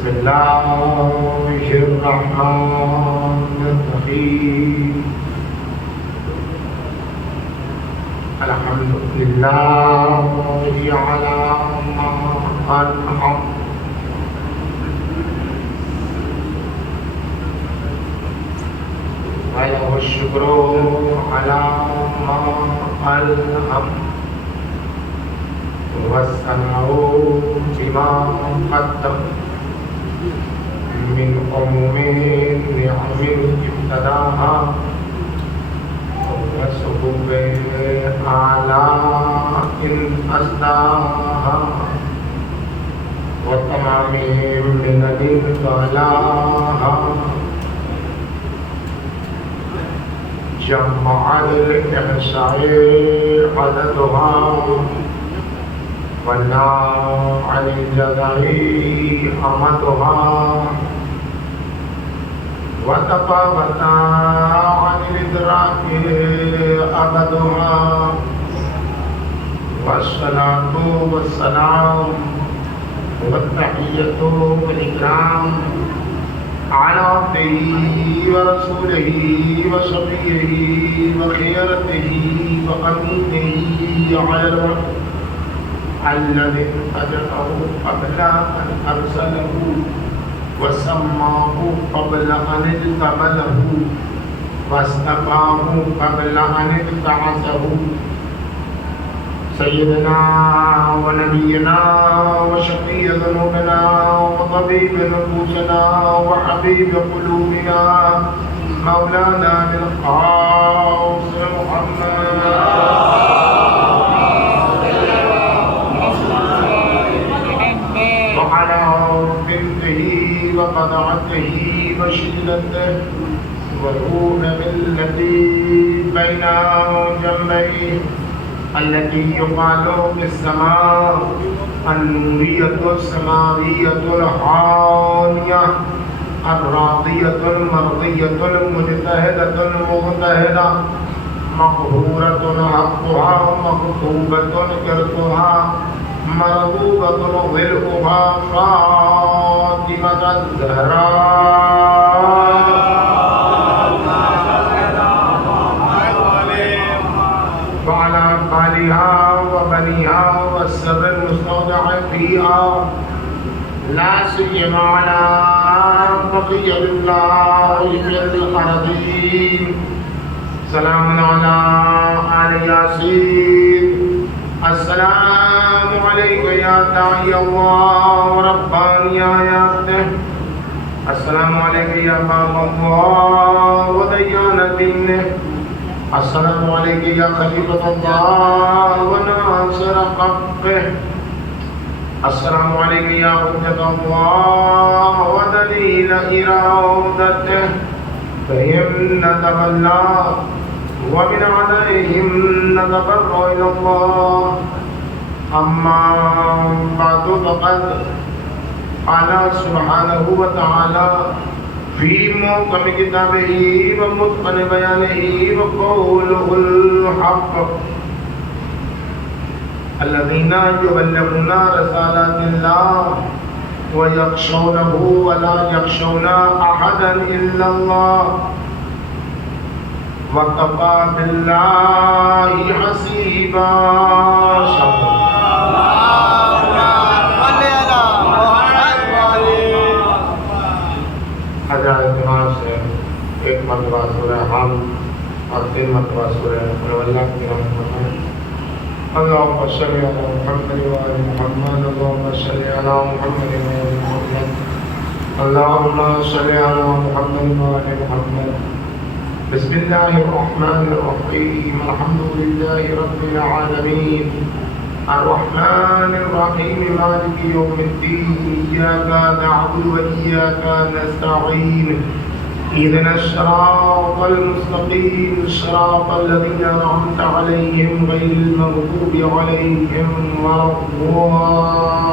بسم الله الرحمن الرحيم الحمد لله على ما أنعم وله الشكر على ما ألهم والثناء بما قدم من عموم نعم ابتداها وسبب آلاء أسداها وتمام منن بلاها جمع الإحصاء عددها ولا عن الجزاء أمدها وتفاوت عن الإدراك أبدها والصلاة والسلام والتحية والإكرام على عبده ورسوله وصفيه وخيرته وأمينه على الوحي الذي اتجهه قبل أن أرسله وسماه قبل أن اجتمله واصطفاه قبل أن ابتعثه سيدنا ونبينا وشفيع ذنوبنا وطبيب نفوسنا وحبيب قلوبنا مولانا بالقاص محمد وعلى بنته وقطعته وشدته ورون التي بين جنبيه التي يقال بالسماء النورية السماوية الحانية الراضية المرضية المجتهدة المغتهدة مقهورة حقها مغضوبة كرهها مرغوبة ظلها فاطمة الزهراء وعلى آلها وبنيها والسر المستودع فيها لا سيما على بقية الله في الأرضين سلام على آل ياسين السلام عليك يا داعي الله ورباني آياته السلام عليك يا باب الله وديان دينه السلام عليك يا خليفة الله وناصر حقه السلام عليك يا حجة الله ودليل إرادته فهم نتولى ومن عليهم نتبرأ إلى الله أما بعد فقد قال سبحانه وتعالى في محكم كتابه ومتقن بيانه وقوله الحق الذين يبلغون رسالات الله ويخشونه ولا يخشون أحدا إلا الله وكفى بالله حسيبا سے ایک مرتبہ سورہ حم اور 3 مرتبہ سورہ قل اللہ کی رحمت ہے اللهم صل على محمد وآل محمد اللهم صل على محمد وآل محمد اللهم صل على محمد وآل محمد بسم الله الرحمن الرحيم الحمد لله رب العالمين الرحمن الرحيم مالك يوم الدين إياك نعبد وإياك نستعين اهدنا الصراط المستقيم صراط الذين أنعمت عليهم غير المغضوب عليهم ولا الضالين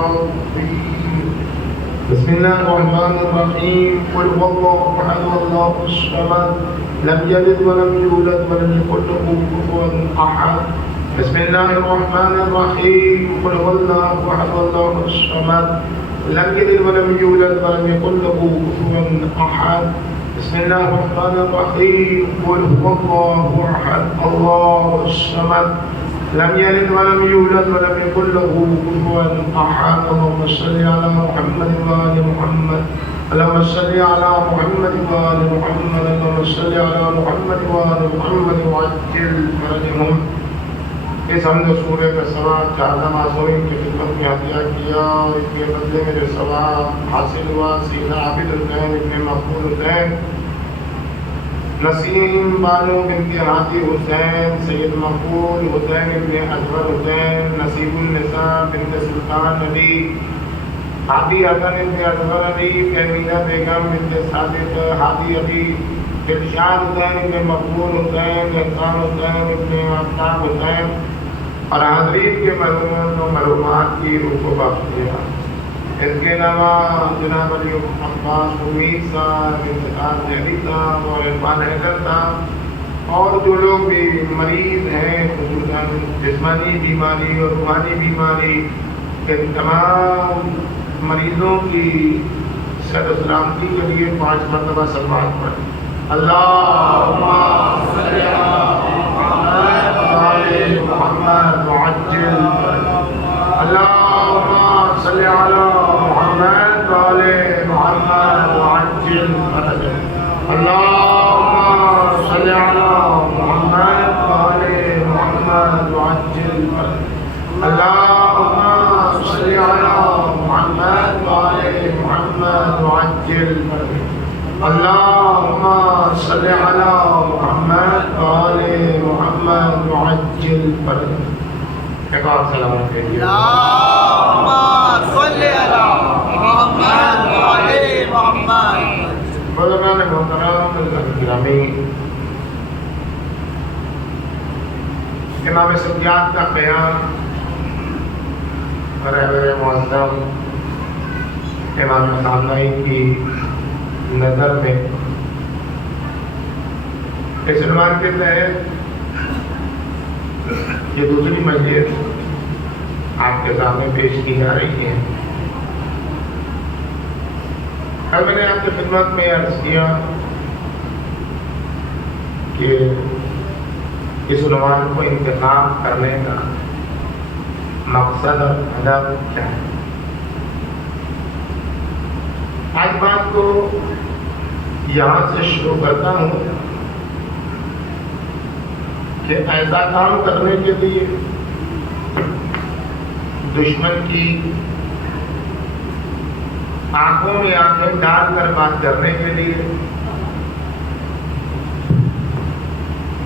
بسم الله الرحمن الرحيم قل هو الله أحد الله الصمد لم يلد ولم يولد ولم يكن له كفوا أحد بسم الله الرحمن الرحيم قل هو الله أحد الله الصمد لم يلد ولم يولد ولم يكن له كفوا أحد. بسم الله الرحمن الرحيم. قل هو الله أحد الله الصمد لم يلد ولم يولد ولم يكن له كفوا أحد. اللهم صل على محمد وآل محمد. اللهم صل على محمد وآل محمد. اللهم صل على محمد وآل محمد وعجل فرجهم. اس حمد سورہ کا ثواب جہاں معصومین کی خدمت میں عطیہ کیا اور اس کے بدلے میں جو ثواب حاصل ہوا سیدنا عابد الدین ابن مقبول الدین نسیم بانو بنت ہادی حسین سید مقبول حسین ابن اجور حسین نصیب النساء بنت سلطان علی ہادی حسن ابن اجور علی امیرہ بیگم بنت صادق ہادی علی دلشاد حسین ابن مقبول حسین احسان حسین ابن آفتاب حسین اور حاضرین کے مرحوموں و مرحومات کی روح کو بخشیے. اس کے علاوہ جناب علی عباس امید صاحب انتقال جہری صاحب اور عرفان حیدر صاحب اور جو لوگ بھی مریض ہیں خصوصاً جسمانی بیماری اور روحانی بیماری کے تمام مریضوں کی صحت و سلامتی کے لیے 5 مرتبہ صلوات پڑھیں. اللہم صلی علی محمد وعجل. اللہم صلی علی محمد وعلی محمد وعجل فرجہ. اللہم صلی علی محمد وعلی محمد وعجل فرجہ. اللہم صلی علی محمد وعلی محمد وعجل فرجہ. اللہم صلی علی محمد وآل محمد وعجل فرجہ. ایک اور سلام کہیے. اللہم صلی علی محمد وآل محمد. بزرگان محترم گرامی، امام سجاد کا قیام رہبر معظم امام خامنہئی کی نظر میں اس عنوان کے تحت یہ دوسری مجلس آپ کے سامنے پیش کی جا رہی ہے. کل میں نے آپ کی خدمت میں عرض کیا کہ اس عنوان کو انتخاب کرنے کا مقصد اور ہدف کیا ہے. آج بات کو یہاں سے شروع کرتا ہوں کہ ایسا کام کرنے کے لیے دشمن کی آنکھوں میں آنکھیں ڈال کر بات کرنے کے لیے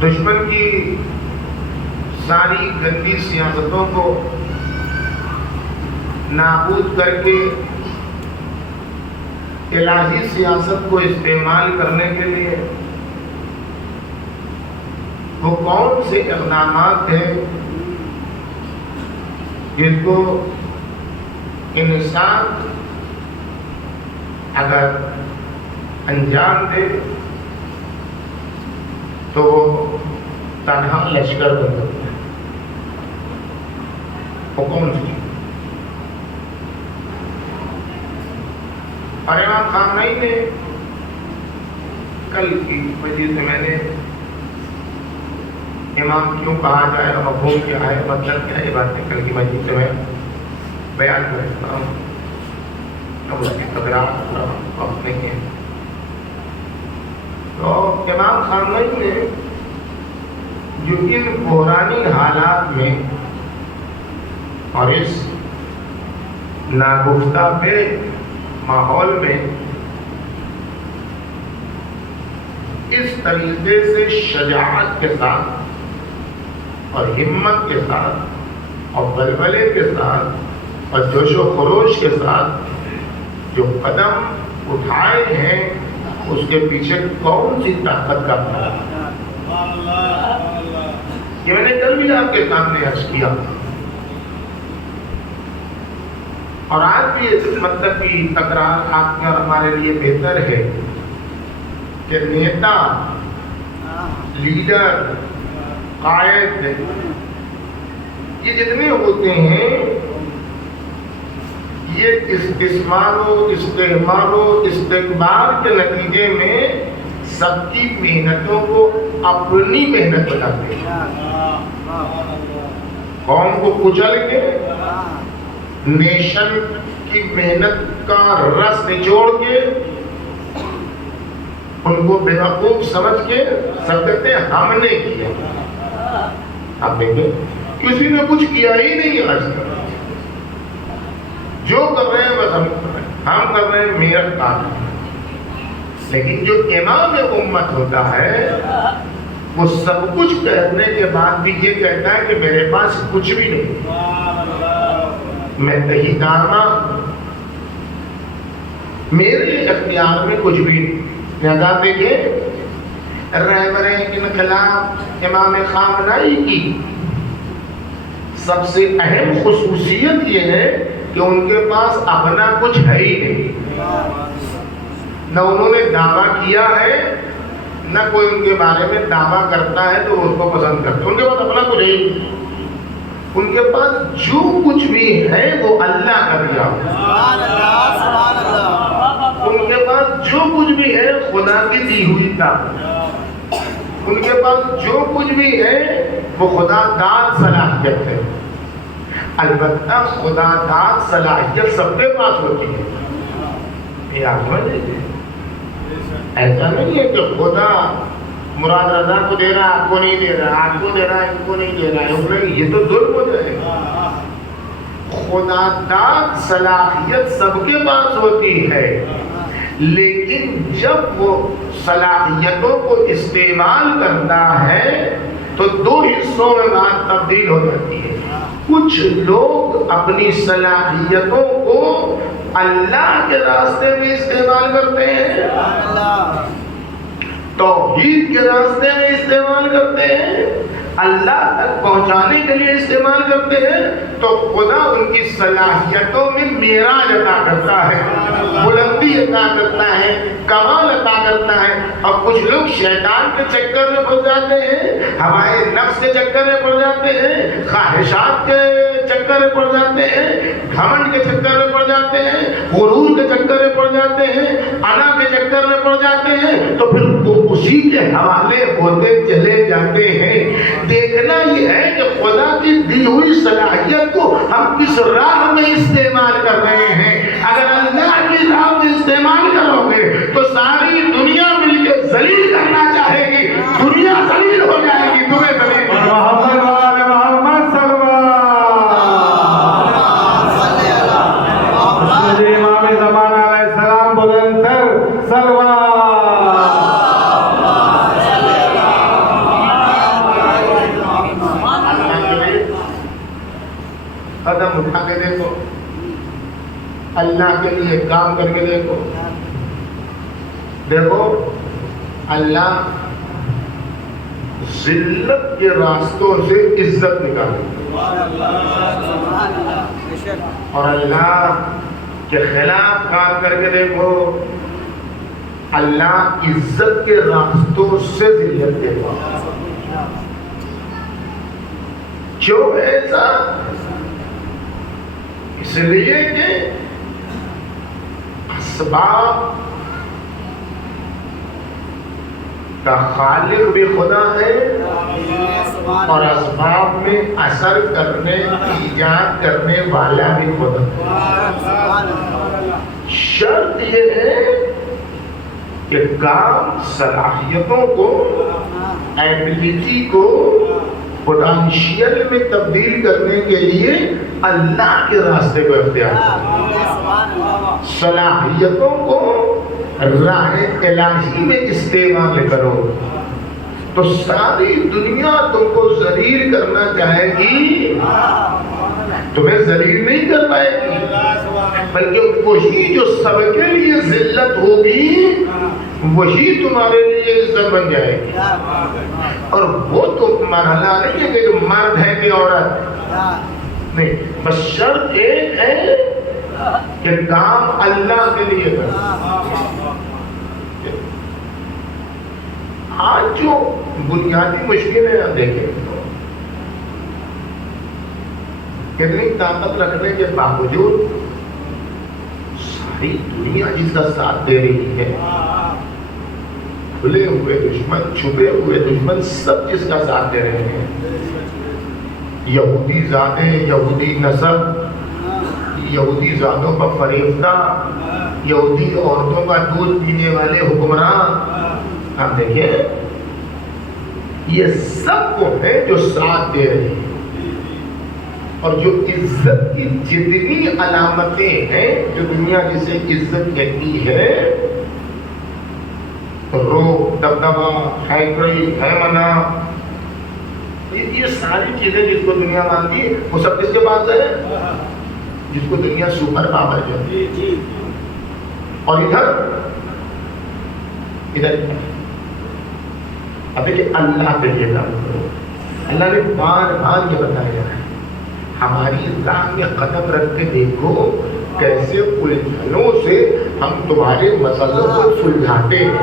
دشمن کی ساری گندی سیاستوں کو نابود کر کے الہی سیاست کو استعمال کرنے کے لیے وہ کون سے اقدامات ہیں جن کو انسان اگر انجام دے تو وہ تنہا لشکر بن سکتا ہے. وہ کون سی؟ اور امام خامنہئی نے کل کی مجلس سے میں نے امام کیوں کہا جائے اور مفہوم کیا ہے مطلب کیا ہے یہ باتیں کل کی مجلس سے میں بیان کرتا ہوں. اب اس کی تکرار وقت نہیں ہے. تو امام خامنہئی نے جو ان بحرانی حالات میں اور اس ناگفتہ پہ ماحول میں اس طریقے سے شجاعت کے ساتھ اور ہمت کے ساتھ اور بلبلے کے ساتھ اور جوش و خروش کے ساتھ جو قدم اٹھائے ہیں اس کے پیچھے کون سی طاقت کا پڑا. یہ میں نے کل بھی آپ کے سامنے عرض کیا اور آج بھی اس مطلب کی تکرار آپ کے اور ہمارے لیے بہتر ہے کہ نیتا لیڈر قائد یہ جتنے ہوتے ہیں یہ استعمال و استعمال و استقبال کے نتیجے میں سب کی محنتوں کو اپنی محنت بناتے ہیں، قوم کو کچل کے نیشن کی محنت کا رس نچوڑ کے ان کو بیوقوف سمجھ کے سب کہتے ہیں ہم نے کیا. آپ دیکھیں کسی نے کچھ کیا ہی نہیں آج تک. جو کر رہے ہیں بس ہم کر رہے ہیں، ہم کر رہے ہیں میرا کام. لیکن جو امام امت ہوتا ہے وہ سب کچھ کرنے کے بعد بھی یہ کہتا ہے کہ میرے پاس کچھ بھی نہیں، میں کہیں کارنا، میرے اختیار میں کچھ بھی نہیں. لہذا دیکھیں رہبر انقلاب امام خامنائی کی سب سے اہم خصوصیت یہ ہے کہ ان کے پاس اپنا کچھ ہے ہی نہیں. نہ انہوں نے دعویٰ کیا ہے، نہ کوئی ان کے بارے میں دعویٰ کرتا ہے تو ان کو پسند کرتے. ان کے پاس اپنا کچھ ہے ہی. ان کے پاس جو کچھ بھی ہے وہ اللہ کا دیا. ان کے پاس جو کچھ بھی ہے خدا کی دی ہوئی طاقت. ان کے پاس جو کچھ بھی ہے وہ خدا داد صلاحیت ہے. البتہ خدا داد صلاحیت سب کے پاس ہوتی ہے. یہ آپ سمجھ لیجیے، ایسا نہیں ہے کہ خدا مراد رضا کو دے رہا آپ کو نہیں دے رہا، آپ کو دے رہا ان کو نہیں دے رہا ہے. یہ تو ظلم ہو جائے گا. خدا داد صلاحیت سب کے پاس ہوتی ہے، لیکن جب وہ صلاحیتوں کو استعمال کرتا ہے تو دو حصوں میں بات تبدیل ہو جاتی ہے. کچھ لوگ اپنی صلاحیتوں کو اللہ کے راستے میں استعمال کرتے ہیں، توحید کے راستے میں استعمال کرتے ہیں، اللہ تک پہنچانے کے لیے استعمال کرتے ہیں، تو خدا ان کی صلاحیتوں میں معراج عطا کرتا ہے، بلندی عطا کرتا ہے، کمال عطا کرتا ہے. اور کچھ لوگ شیطان کے چکر میں پڑ جاتے ہیں، ہمارے نفس کے چکر میں پڑ جاتے ہیں، خواہشات کے چکر میں پڑ جاتے ہیں، گھمنڈ کے چکر میں پڑ جاتے ہیں، غرور کے چکر میں پڑ جاتے ہیں، انا کے چکر میں پڑ جاتے ہیں، تو پھر وہ اسی کے حوالے ہوتے چلے جاتے ہیں. دیکھنا یہ ہے کہ خدا کی دی ہوئی صلاحیت کو ہم کس راہ میں استعمال کر رہے ہیں. اگر اللہ کی راہ میں استعمال کرو گے تو ساری دنیا مل کے ذلیل کرنا چاہے گی، دنیا ذلیل ہو جائے گی، تمہیں ذلیل قدم اٹھا کے دیکھو، اللہ کے لیے کام کر کے دیکھو. دیکھو اللہ ذلت کے راستوں سے عزت نکالے، اور اللہ کے خلاف کام کر کے دیکھو، اللہ عزت کے راستوں سے ذلت دے گا. جو ایسا اس لیے کہ اسباب کا خالق بھی خدا ہے اور اسباب میں اثر کرنے، ایجاد کرنے والا بھی خدا ہے. شرط یہ ہے کہ کام صلاحیتوں کو، ایبلٹی کو پوٹینشیل میں تبدیل کرنے کے لیے اللہ کے راستے کو اختیار کرو. صلاحیتوں کو راہ الہی میں استعمال کرو تو ساری دنیا تم کو ذلیل کرنا چاہے گی، تمہیں ذلیل نہیں کر پائے گی، بلکہ وہی جو سب کے لیے ذلت ہوگی وہی تمہارے لیے عزت بن جائے گی. اور وہ تو مرحلہ نہیں ہے کہ جو مرد ہے کہ عورت نہیں، بس شرط ایک ہے کہ کام اللہ کے لیے کرو. آج جو بنیادی مشکلیں آپ دیکھیں کتنی طاقت رکھنے کے باوجود ساری دنیا جس کا ساتھ دے رہی ہے، کھلے ہوئے دشمن، چھپے ہوئے دشمن، سب جس کا ساتھ دے رہے ہیں، یہودی زادے، یہودی نسب، یہودی زادوں کا فریفتہ، یہودی عورتوں کا دودھ پینے والے حکمران، آپ دیکھیں یہ سب وہ ہیں جو ساتھ دے رہے ہیں، اور جو عزت کی جتنی علامتیں ہیں جو دنیا جسے عزت کہتی ہے، روب، دبدبا، ہیکڑی، ہیمنا، یہ ساری چیزیں جس کو دنیا مانتی ہے وہ سب کس کے پاس ہے؟ جس کو دنیا سپر پاور کہتی ہے۔ اور ادھر اب دیکھیں اللہ پہ یہ کام کرو، اللہ نے بار بار یہ بتایا ہے، ہماری راہ میں قدم رکھ کے دیکھو کیسے الجھنوں سے ہم تمہارے مسئلوں کو سلجھاتے ہیں۔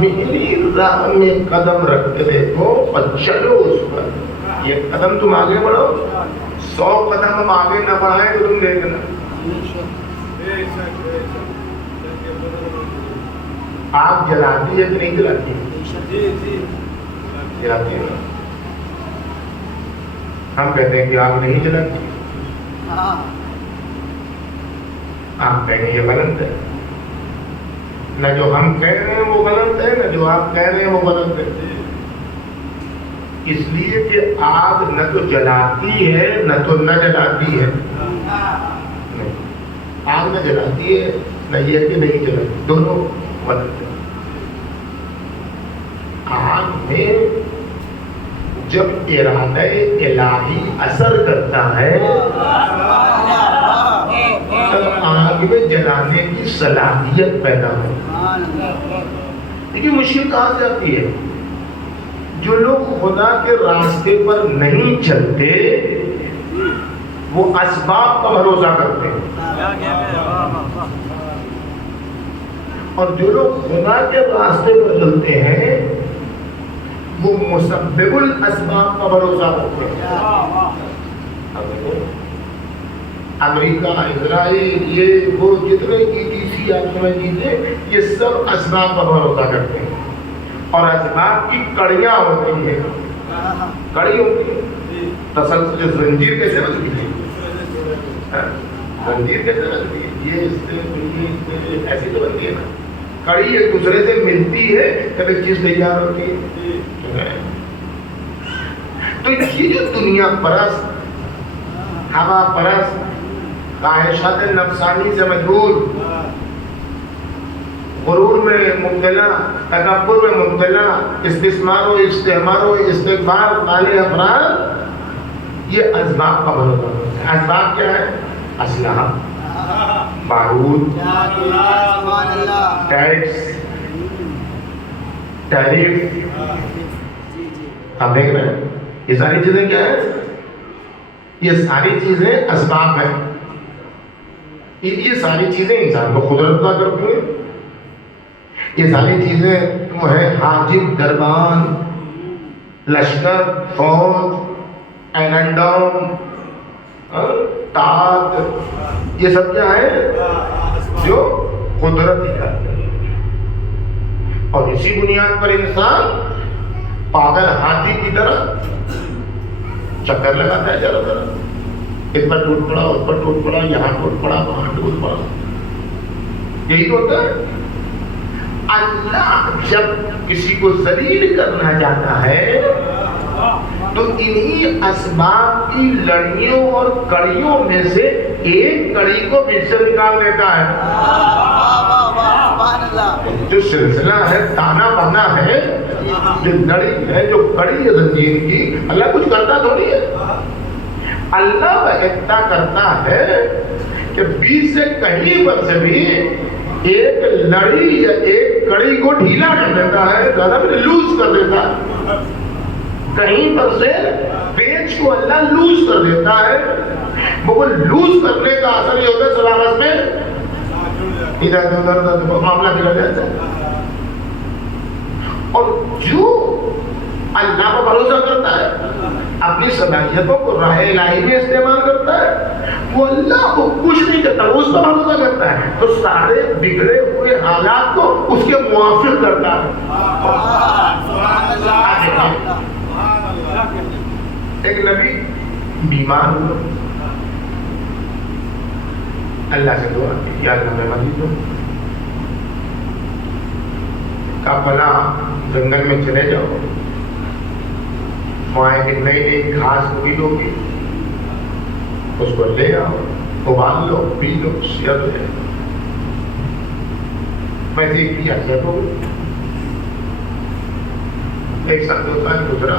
میری راہ میں قدم رکھ کے دیکھو اور چلو اس پر، یہ قدم تم آگے بڑھو، 100 قدم ہم آگے نہ بڑھائیں تو تم دیکھنا آگ جلاتی ہے کہ نہیں جلاتی ہے؟ جلاتی ہے۔ ہم کہتے ہیں کہ آگ نہیں جلاتی، آپ کہیں گے یہ غلط ہے، نہ جو ہم کہہ رہے ہیں وہ غلط ہے، نہ جو آپ کہہ رہے ہیں وہ غلط ہے، اس لیے کہ آگ نہ تو جلاتی ہے نہ تو نہ جلاتی ہے، آگ نہ جلاتی ہے نہ یہ کہ نہیں جلاتی، دونوں غلط ہے۔ آگ میں جب ارادہ الہی اثر کرتا ہے تب آگ میں جلانے کی صلاحیت پیدا ہوتی۔ لیکن مشکل کہاں سے آتی ہے؟ جو لوگ خدا کے راستے پر نہیں چلتے وہ اسباب کا بھروسہ کرتے ہیں، اور جو لوگ خدا کے راستے پر چلتے ہیں وہ مسبب الاسباب کا بھروسہ کرتے ہیں۔ امریکہ، اسرائیل، یہ وہ جتنے ETC آپ سمجھ لیجیے، یہ سب اسباب کا بھروسہ کرتے ہیں، اور اسباب کی کڑیاں ہوتی ہیں، کڑی ہوتی ہے، تسلسل زنجیر کیسے بنتی ہے؟ زنجیر کیسے بنتی ہے؟ یہ اس سے ایسی تو بنتی ہے نا، کڑی ایک دوسرے سے ملتی ہے تب ایک چیز تیار ہوتی ہے۔ تو یہ جو دنیا پرست، ہوا پرست، خواہشات نفسانی سے مجبور، غرور میں مبتلا، تکبر میں مبتلا، استثمار و استعمار و استکبار والے افراد یہ اسباب کا بھروسہ کرتے ہیں۔ اسباب کیا ہے؟ اسلحہ، بارود، ٹیکس، ٹیرف، آپ دیکھ رہے ہیں یہ ساری چیزیں کیا ہے؟ یہ ساری چیزیں اسباب ہیں، یہ ساری چیزیں انسان کو قدرت عطا کرتی ہیں، یہ ساری چیزیں وہ ہیں حاجب، دربان، لشکر، فوج، ایرنڈوم، تاج، یہ سب کیا ہے؟ جو قدرت ہی کرتے ہیں، اور اسی بنیاد پر انسان پاگل ہاتھی کی طرح چکر لگاتا ہے چاروں طرف، اس پر ٹوٹ پڑا، اس پر ٹوٹ پڑا، یہاں ٹوٹ پڑا، وہاں ٹوٹ پڑا، یہی تو ہوتا ہے۔ اللہ جب کسی کو ذلیل کرنا چاہتا ہے تو انہی اسباب کی لڑیوں اور کڑیوں میں سے ایک کڑی کو بیچ سے نکال دیتا ہے۔ جو سلسلہ ہے، تانا بانا ہے، جو لڑی ہے، جو کڑی ہے زنجیر کی، اللہ کچھ کرتا تھوڑی ہے، اللہ اتنا کرتا ہے کہ بیچ سے کہیں پر سے بھی ایک لڑی یا ایک کڑی کو ڈھیلا کر دیتا ہے، زیادہ میں لوز کر دیتا ہے، کہیں پر سے پیچ کو اللہ لوز کر دیتا ہے، وہ لوز کرنے کا اثر یہ ہوتا ہے سلامت میں ادھر ادھر معاملہ بگڑ جاتا ہے۔ اور جو اللہ پر بھروسہ کرتا ہے، اپنی صلاحیتوں کو راہ الہی میں استعمال کرتا ہے، وہ اللہ کو کچھ نہیں کرتا، وہ اس پر بھروسہ کرتا ہے تو سارے بگڑے ہوئے حالات کو اس کے موافق کرتا ہے۔ ایک نبی بیمار ہوا، اللہ سے دعا کی یا اللہ میں مریض ہوں، کہا فلاں جنگل میں چلے جاؤ، وہاں ایک نئی نئی گھاس اگی ہوگی، اس کو لے آؤ، ابال لو، پی لو، صحت ہو جائے۔ ویسے ہی کیا، صحت ہو گئی۔ ایک سال 2 سال گزرا،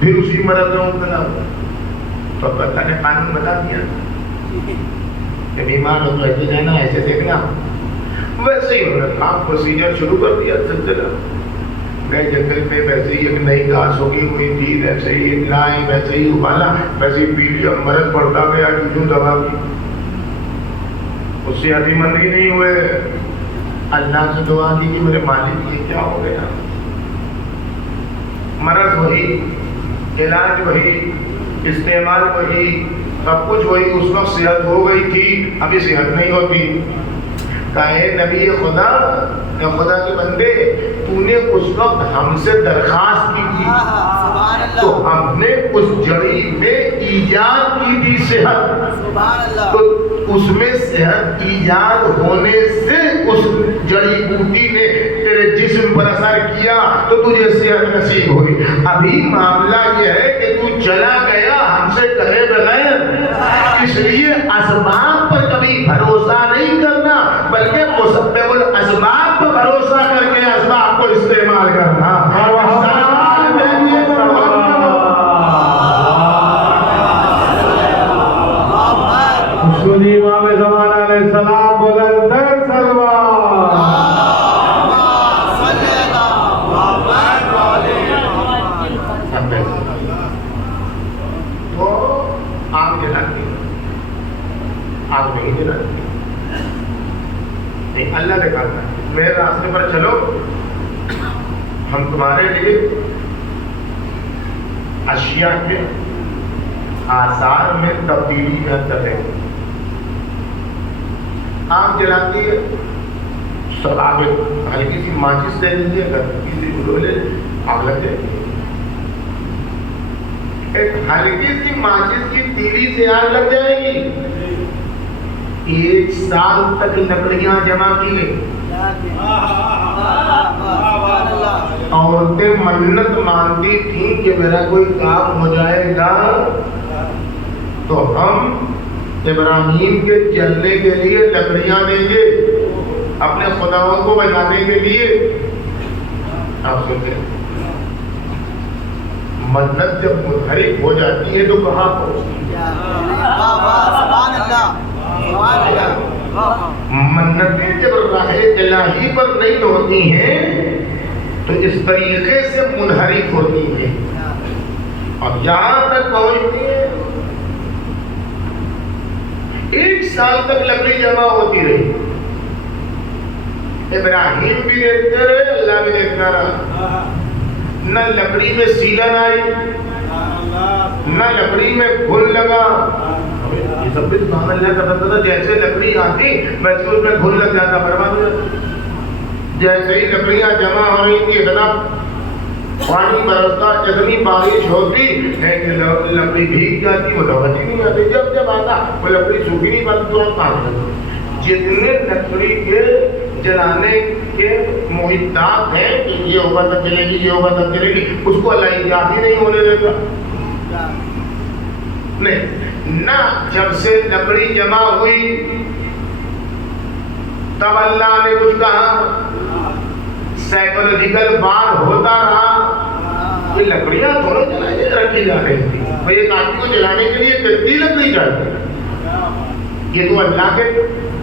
پھر اسی مرض میں مبتلا ہوا، تو اللہ نے قانون بتا دیا کہ بیمار ہو تو ایسے جانا، ایسے دیکھنا۔ ویسے ہی انہوں نے کام پروسیجر شروع کر دیا، سلسلہ گئے جنگل میں، ویسے ہی ایک نئی گھاس ہوگی ہوئی تھی، ویسے ہی لائے، ویسے ہی ابالا، ویسے ہی پی لیا، مرض بڑھتا گیا، کیوں دوا کی، اس سے ابھی مند ہی نہیں ہوئے۔ اللہ سے دعا کی کہ میرے مالک یہ کیا ہو گیا، مرض وہی، علاج وہی، استعمال وہی، سب کچھ وہی، اس وقت صحت ہو گئی تھی، ابھی صحت نہیں ہوتی۔ کہا اے نبی خدا، اے خدا کے بندے، تو نے اس وقت ہم سے درخواست کی تھی تو ہم نے اس جڑی میں ایجاد کی تھی صحت، تو اس میں صحت ایجاد ہونے سے اس جڑی بوٹی نے تیرے جسم پر اثر کیا تو تجھے صحت نصیب ہوئی۔ ابھی معاملہ یہ ہے کہ تو چلا گیا ہم سے کہے بغیر، اس لیے اسباب پر کبھی بھروسہ نہیں کرنا، بلکہ مسبب الاسباب پر بھروسہ کر کے اسباب کو استعمال کرنا۔ سنی امام زمان علیہ السلام بلندر سلوان۔ وہ آگ جلاتی، آگ نہیں جلاتی، نہیں، اللہ نے کہا میرے راستے پر چلو، ہم تمہارے لیے اشیاء کے آثار میں تبدیلی نہ کریں۔ آگ جلاتی ہے، سب آگ ہلکی سی ماچس دے دیجیے، ہلکی سی گلولے، آگ لگ جائے گی۔ ایک ہلکی سی ماچس کی تیلی سے آگ لگ جائے گی۔ 1 سال تک لکڑیاں جمع کی گئی، عورتیں منت مانتی تھیں کہ میرا کوئی کام ہو جائے گا تو ہم ابراہیم کے چلنے کے لیے لکڑیاں دیں گے، اپنے خداؤں کو بجانے کے لیے۔ آپ سنتے منت جب منحرف ہو جاتی ہے تو کہاں پہنچتی ہے؟ منتیں جب راہ الہی پر نہیں ہوتی ہیں تو اس طریقے سے منحرف ہوتی ہیں اور یہاں تک پہنچتی ہیں۔ 1 سال تک لکڑی جمع ہوتی رہی، ابراہیم بھی دیکھتے رہے، اللہ بھی دیکھتا رہا۔ نہ لکڑی میں سیلن آئی، نہ لکڑی میں گھن لگا۔ یہ سب بھی سبحان اللہ کا پتہ تھا، جیسے لکڑی آتی ویسے اس میں گھن لگ جاتا، برباد ہو جاتا۔ جیسے ہی لکڑیاں جمع ہو رہی تھی، اتنا پانی برستا، اتنی بارش ہوتی ہے کہ لکڑی بھیگ جاتی، وہ نوبت ہی نہیں آتی۔ جب جب آتا وہ لکڑی سوکھی نہیں پاتی تو آپ کہاں جاتے۔ جتنے لکڑی کے جلانے کے محیطات ہیں کہ یہ اوپر تک چلے گی، یہ اوپر تک چلے گی، اس کو اللہ ایجاد ہی نہیں ہونے دیتا۔ نہیں، نہ جب سے لکڑی جمع ہوئی تب اللہ نے کچھ کہا، سائیکولوجیکل بار ہوتا رہا۔ یہ لکڑیاں دونوں جلانے رکھی جا رہی تھی، بھئی ایک آدمی کو جلانے کے لیے کتنی لکڑی چاہیے؟ یہ تو اللہ کے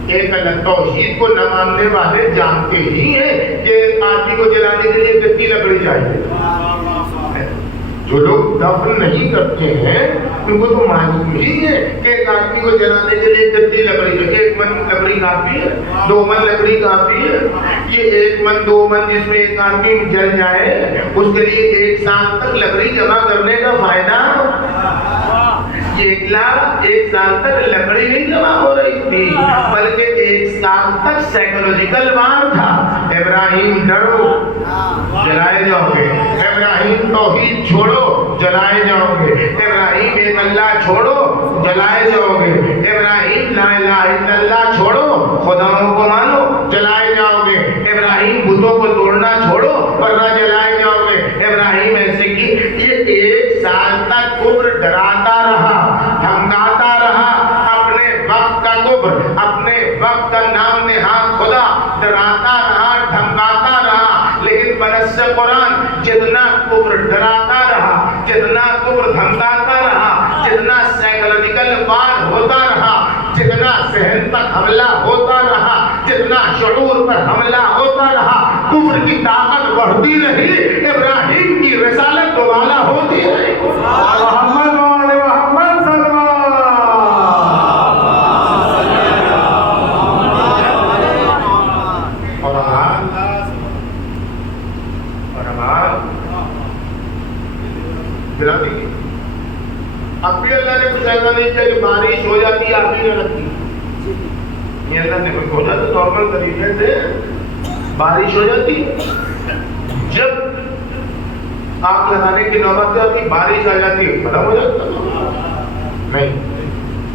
ایک الگ توحید کو نہ ماننے والے جانتے ہی ہیں کہ ایک آدمی کو جلانے کے لیے کتنی لکڑی چاہیے۔ جو لوگ دفن نہیں کرتے ہیں ان کو تو معلوم ہی ہے کہ ایک آدمی کو جلانے کے لیے کتنی لکڑی ہے. 1 من لکڑی کافی ہے, 2 من لکڑی کافی ہے. یہ 1 من 2 من جس میں ایک آدمی جل جائے اس کے لیے 1 سال تک لکڑی جمع کرنے کا فائدہ. یہ 1 سال تک لکڑی نہیں جمع ہو رہی تھی بلکہ 1 سال تک سائیکولوجیکل وار تھا. ابراہیم ڈرو جلائے جاؤ گے, ابراہیم توحید چھوڑو جلائے جاؤ گے, ابراہیم ایک اللہ چھوڑو جلائے جاؤ گے, ابراہیم لا الہ الا اللہ چھوڑو خداؤں کو مانو جلائے جاؤ گے, ابراہیم بتوں کو توڑنا چھوڑو ورنہ جلائے جاؤ گے. ابراہیم ایسے کی یہ 1 سال تک کفر ڈراتا رہا, دھمکاتا رہا, اپنے وقت کا کفر, اپنے وقت کا نام نہاد خدا ڈراتا رہا, دھمکاتا رہا. لیکن بنص قرآن جتنا کفر ڈراتا رہا, جتنا کفر دھمکاتا رہا, جتنا سائیکولوجیکل وار ہوتا رہا, جتنا ذہن پر حملہ ہوتا رہا, جتنا شعور پر حملہ ہوتا رہا, کفر کی طاقت بڑھتی رہی, ابراہیم کی رسالت دوبالا ہوتی رہی. محمد وعلى محمد صلى الله. اب بھی اللہ نے کچھ ایسا نہیں کیا کہ بارش ہو جاتی آپ ہی نہ لگتی. یہ اللہ نے کچھ ہو جاتا نارمل طریقے سے بارش ہو جاتی. جب آگ لگانے کی نوبت آتی بارش آ جاتی ختم ہو جاتا. نہیں,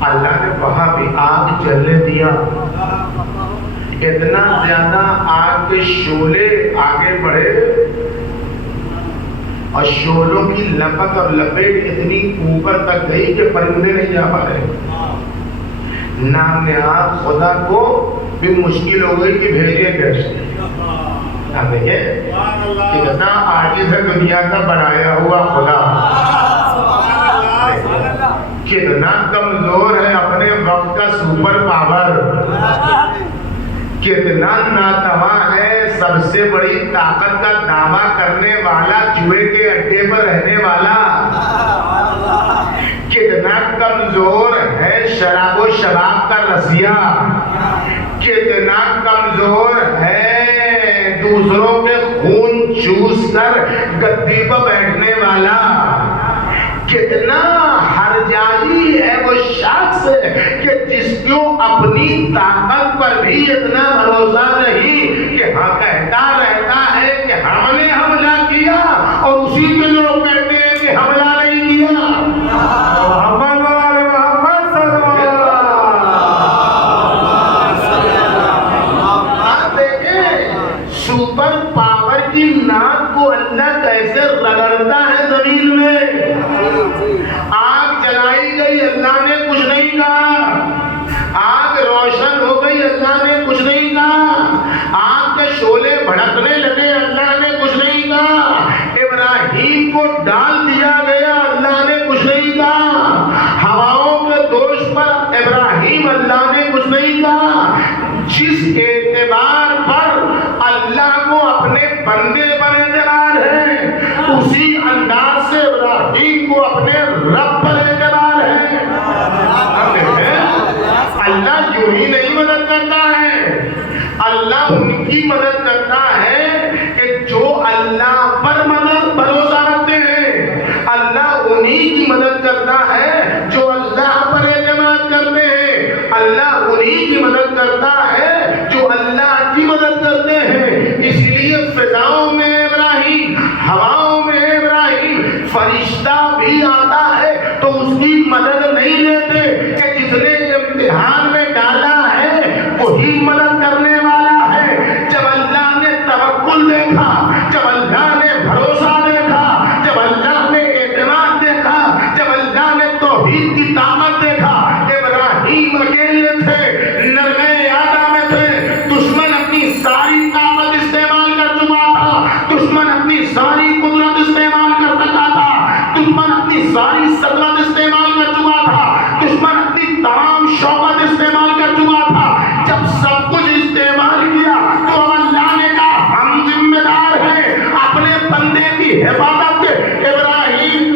اللہ نے وہاں بھی آگ جلنے دیا. اتنا زیادہ آگ کے شعلے آگے بڑھے اور شعلوں کی لپک اور لپیٹ اتنی اوپر تک گئی کہ پرندے نہیں جا پا رہے. نام نہاد خدا کو بھی مشکل ہو گئی کہ بھیجے کیسے. اب دیکھیں کتنا عاجز ہے دنیا کا بنایا ہوا خدا, کتنا کمزور ہے اپنے وقت کا سپر پاور, کتنا ناتواں ہے سب سے بڑی طاقت کا دعویٰ کرنے والا, جوئے کے اڈے پر رہنے والا. کتنا کمزور ہے شراب و شباب کا رسیا, کتنا کمزور ہے دوسروں کے خون چوس کر گدی پر بیٹھنے والا. کتنا ہرجائی ہے وہ شخص کہ جس کو اپنی طاقت پر بھی اتنا بھروسہ نہیں کہ ہاں کہتا رہتا ہے کہ ہم نے حملہ کیا اور اسی کے لوگ کہتے ہیں کہ حملہ نہیں کیا. محمد وعلى محمد صلى الله. آپ دیکھیں سپر پاور کی ناک کو اللہ کیسے رگڑتا ہے زمین میں. آگ جلائی گئی اللہ نے کچھ نہیں کہا, آگ روشن ہو گئی اللہ نے کچھ نہیں کہا, آگ کے شعلے بھڑکنے لگے اللہ نے کچھ نہیں کہا, ابراہیم کو ڈال دیا گیا اللہ نے کچھ نہیں کہا, ہواؤں کے دوش پر ابراہیم اللہ نے کچھ نہیں کہا. جس اعتبار پر اللہ کو اپنے بندے پر اعتبار ہے اسی انداز سے ابراہیم کو اپنے رب پر اعتبار ہے. اللہ یوں ہی نہیں مدد کرتا ہے, اللہ ان کی مدد کرتا ہے کہ جو اللہ پر مدد بھروسہ رکھتے ہیں. اللہ انہی کی مدد کرتا ہے جو اللہ پر اعتماد کرتے ہیں. اللہ انہی کی مدد کرتا ہے جو اللہ کی مدد کرتے ہیں. اس لیے فضاؤں میں ابراہیم, ہواؤں میں ابراہیم, فرشتہ بھی آتا ہے تو اس کی مدد نہیں لیتے کہ جس نے امتحان میں ڈالا ہے وہی مدد کرنے والا ہے. جب اللہ نے توکل دیکھا, جب اللہ نے بھروسہ دیکھا, جب اللہ نے اعتماد دیکھا, جب اللہ نے توحید کی طاقت دیکھا, ابراہیم اکیلے تھے, نرمے آدھا میں تھے, دشمن اپنی ساری طاقت استعمال کر چکا تھا, دشمن اپنی ساری قدرت استعمال کر سکا تھا, دشمن اپنی ساری سطوت استعمال کر چکا تھا, دشمن اپنی تمام شوکت استعمال کر چکا تھا. جب سب کچھ استعمال کیا تو اللہ نے کہا ہم ذمہ دار ہیں اپنے بندے کی حفاظت کے. ابراہیم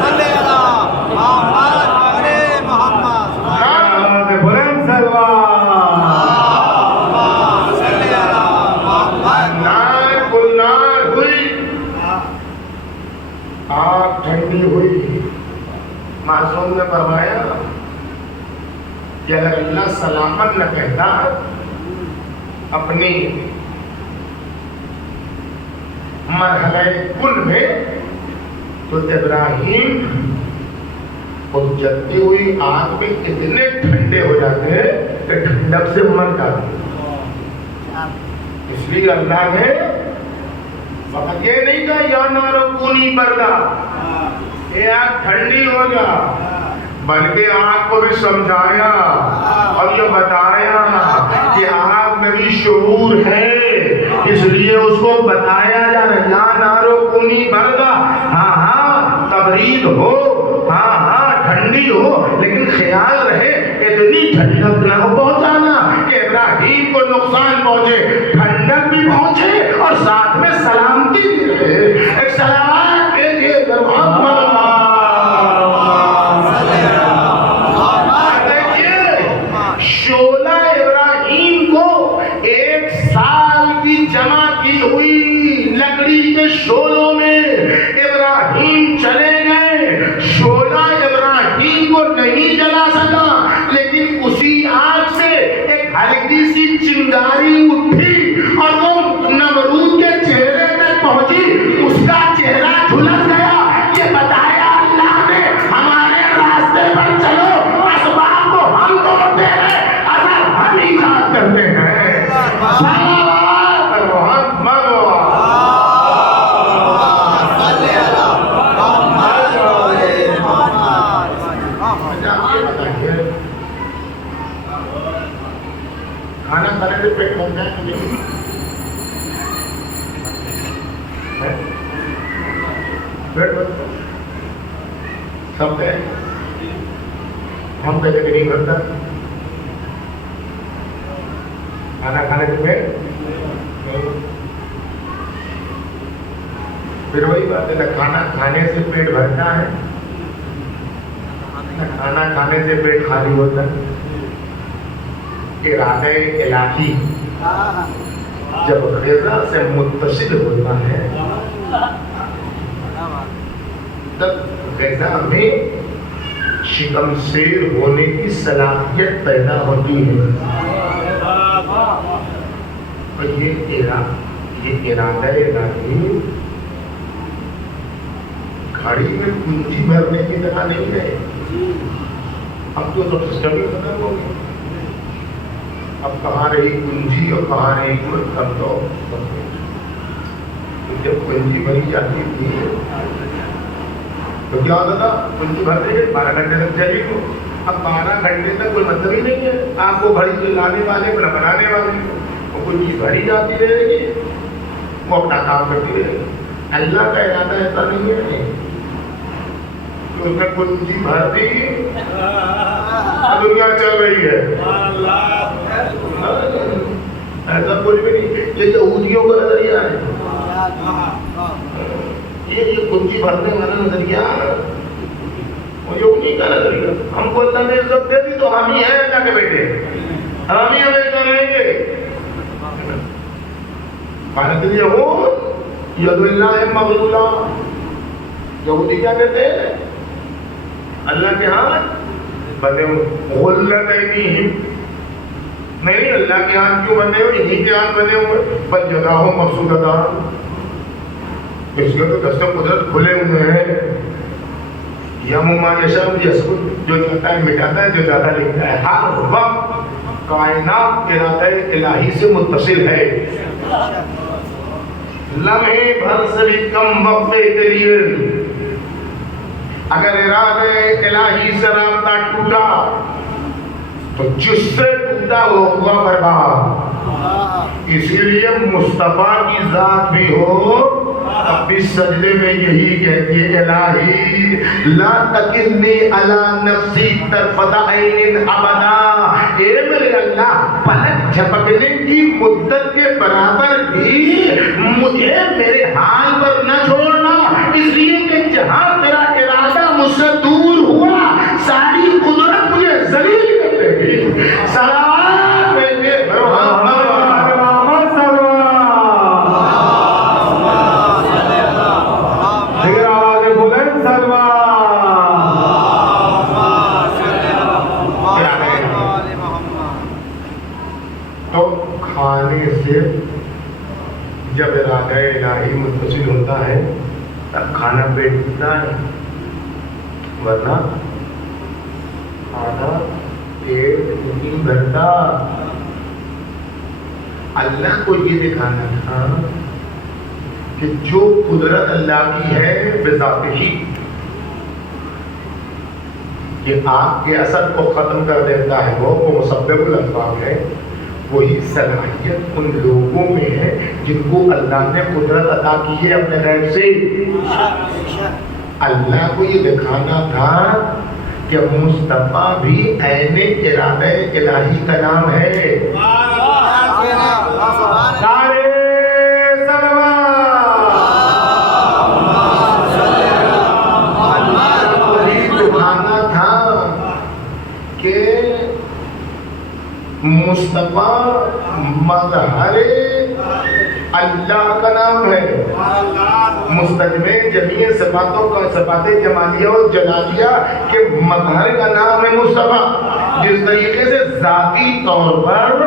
صلی علی محمد علی محمد آواز بلند سلوات صلی علی محمد نار گلنار ہوئی، آگ ٹھنڈی ہوئی۔ معصوم نے فرمایا کہ اگر اللہ سلامت نہ کہتا اپنی مرحلہ کل میں تو ابراہیم اس جلتی ہوئی آگ میں اتنے ٹھنڈے ہو جاتے ہیں کہ ٹھنڈک سے مر جاتے ہیں۔ اس لیے اللہ نے فقط یہ نہیں کہا یا نارو کونی بردا، یہ آگ ٹھنڈی ہو جا، بلکہ آگ کو بھی سمجھایا اور یہ بتایا کہ آگ میں بھی شعور ہے، اس لیے اس کو بتایا جا رہا ہے یا نارو کونی بردا، ہاں ہاں تبرید ہو، ہاں ہاں ٹھنڈی ہو، لیکن خیال رہے اتنی ٹھنڈک نہ ہو پہنچانا کہ ابراہیم کو نقصان پہنچے، ٹھنڈک بھی پہنچے اور ساتھ میں سلامتی بھی رہے۔ ایک سلامات بھیجیے محمد شعلہ ابراہیم کو 1 سال کی جمع کی ہوئی لکڑی کے شعلوں میں ابراہیم چلے گئے، شعلہ ابراہیم کو نہیں جلا سکا، لیکن اسی آگ سے ایک ہلکی سی چنگاری اٹھی اور وہ نمرود کے چہرے تک پہنچی، اس کا چہرہ جھلس گیا۔ یہ بتایا اللہ نے ہمارے راستے پر چلو، اسباب کو ہم توڑتے ہیں، اثر ہم ایجاد کرتے ہیں۔ صلوات محمد صلی علی محمد علی محمد کھانا کھانے سے پیٹ بھرتا ہے کہ نہیں؟ پیٹ بھرتا ہے سب ہے، ہم کہتے کہ نہیں بھرتا کھانا کھانے سے پیٹ نہیں۔ پھر وہی بات ہے، نہ کھانا کھانے سے پیٹ بھرتا ہے نہ کھانا کھانے سے پیٹ خالی ہوتا ہے۔ ارادہ الہی جب غذا سے متصل ہوتا ہے تب غذا میں شکم سیر ہونے کی صلاحیت پیدا ہوتی ہے، اور یہ ارادہ الہی گھڑی میں کنجی بھرنے کی طرح نہیں ہے۔ اب تو سب سسٹم ہی ختم ہو گیا، اب کہاں رہی کنجی اور کہاں رہی گڑ، اب تو جب کنجی بھری جاتی تھی تو کیا ہوتا تھا، کنجی بھرتے ہیں 12 گھنٹے تک چلی گئی، اب 12 گھنٹے تک کوئی مطلب ہی نہیں ہے آپ کو گھڑی سے لانے والے کو نہ بنانے والے کو، وہ کنجی بھری جاتی رہے گی، وہ اپنا کام کرتی رہے گی۔ اللہ کا ارادہ ایسا نہیں ہے کہ اس نے کنجی بھر دی دنیا چل رہی ہے، ایسا کچھ بھی نہیں۔ یہ یہودیوں کا نظریہ ہے، یہ کنجی بھرنے والا نظریہ وہ یہودی کا نظریہ۔ ہم کو اللہ نے عزت دے دی تو ہم ہی ہیں اللہ کے بیٹے، ہم ہی ہمیشہ رہیں گے۔ قالت الیہود ید اللہ مغلولہ، یہودی کیا کہتے ہیں؟ اللہ کے ہاتھ بندے ہوئے، غلت ایدیہم، نہیں اللہ کے ہاتھ کیوں بندے ہوئے، انہی کے ہاتھ بندے ہوئے، بل یداہ مبسوطتان، اس کے تو دست قدرت کھلے ہوئے ہیں، یمحو ما یشاء ویسکت، جو چاہتا ہے مٹاتا ہے، جو چاہتا ہے لکھتا ہے۔ ہر وقت کائنات ارادہ الہی سے متصل ہے، لمحے بھر سے بھی کم وقفے کے لیے اگر ارادہ الہی سے رابطہ ٹوٹا تو جس سے ٹوٹا وہ ہوا برباد۔ اسی لیے مصطفیٰ کی ذات بھی ہو اب بھی سجدے میں یہی کہتی ہے الہی لا تکلنی علی نفسی طرفت عین ابدا، اے میرے اللہ پلک جھپکنے کی مدت کے برابر بھی مجھے میرے حال پر نہ چھوڑنا، اس لیے کہ جہاں تیرا ارادہ مجھ سے دور ہوا ساری قدرت مجھے ذلیل کر دے گی۔ سلام بھیجے محمد کھانے سے جب ارادہ الہی متصل ہوتا ہے تب کھانا پیٹ بھرتا ہے، ورنہ کھانا پیٹ نہیں بھرتا۔ اللہ کو یہ دکھانا تھا کہ جو قدرت اللہ کی ہے بذات ہی یہ آگ کے اثر کو ختم کر دیتا ہے، وہ مسبب الاسباب ہے، وہی صلاحیت ان لوگوں میں ہے جن کو اللہ نے قدرت عطا کی ہے اپنے غیب سے۔ اللہ کو یہ دکھانا تھا کہ مصطفیٰ بھی عین ارادہ الہی کا نام ہے۔ دکھانا تھا کہ مصطفیٰ مظہر اللہ کا نام ہے، مستجمع جمیع صفاتوں کا صفات جمالیہ و جلالیہ کے مظہر کا نام ہے مصطفیٰ۔ جس طریقے سے ذاتی طور پر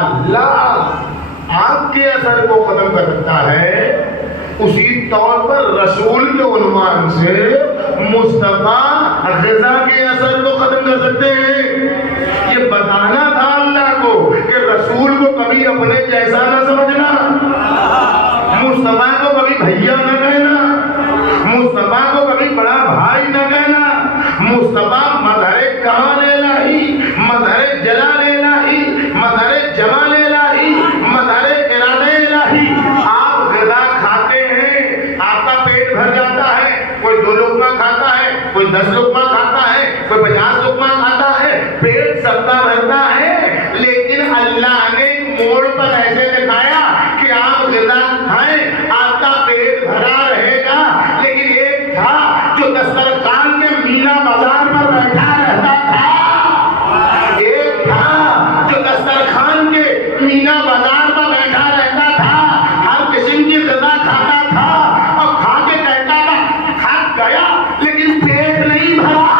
اللہ آگ کے اثر کو ختم کر سکتا ہے، اسی طور پر رسول کے عنوان سے مصطفیٰ غذا کے اثر کو ختم کر سکتے ہیں۔ یہ بتانا تھا اللہ کو کہ رسول کو کبھی اپنے جیسا نہ سمجھنا، مصطفیٰ کو کبھی بھیا نہ کہنا، مصطفیٰ کو کبھی بڑا بھائی نہ کہنا۔ مصطفیٰ مظہر کمال الہی، مظہر جلال الہی، مظہر جمال الہی، مظہر ارادہ الہی۔ آپ غذا کھاتے ہیں، آپ کا پیٹ بھر جاتا ہے، کوئی 2 لقمہ کھاتا ہے، کوئی 10 لقمہ کھاتا ہے، کوئی 50 لقمہ کھاتا ہے، پیٹ سب کا بھرتا ہے، لیکن اللہ نے موڑ پر ایسے دکھایا کہ آپ غذا کھائیں آپ کا پیٹ بھرا رہے گا، لیکن ایک تھا جو دسترخوان کے مینا بازار پر بیٹھا رہتا تھا، ایک تھا جو دسترخوان کے مینا بازار پر بیٹھا رہتا تھا، ہر قسم کی غذا کھاتا تھا اور کھا کے کہتا تھا تھک گیا لیکن پیٹ نہیں بھرا۔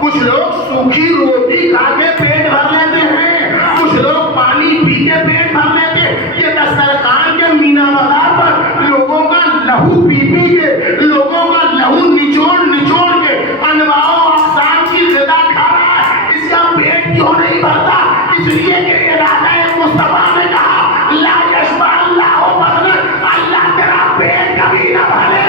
کچھ لوگ سوکھی روٹی کھا کے پیٹ بھر لیتے ہیں، کچھ لوگ پانی پی کے پیٹ بھر لیتے ہیں۔ یہ دسترخوان کے مینا بازار پر لوگوں کا لہو پی پی کے، لوگوں کا لہو نچوڑ کے انواع و اقسام کی غذا کھا رہا ہے، اس کا پیٹ کیوں نہیں بھرتا؟ اس لیے کہ ارادہ مصطفیٰ نے کہا لا یشبع اللہ بطنا، اللہ تیرا پیٹ کبھی نہ بھرے۔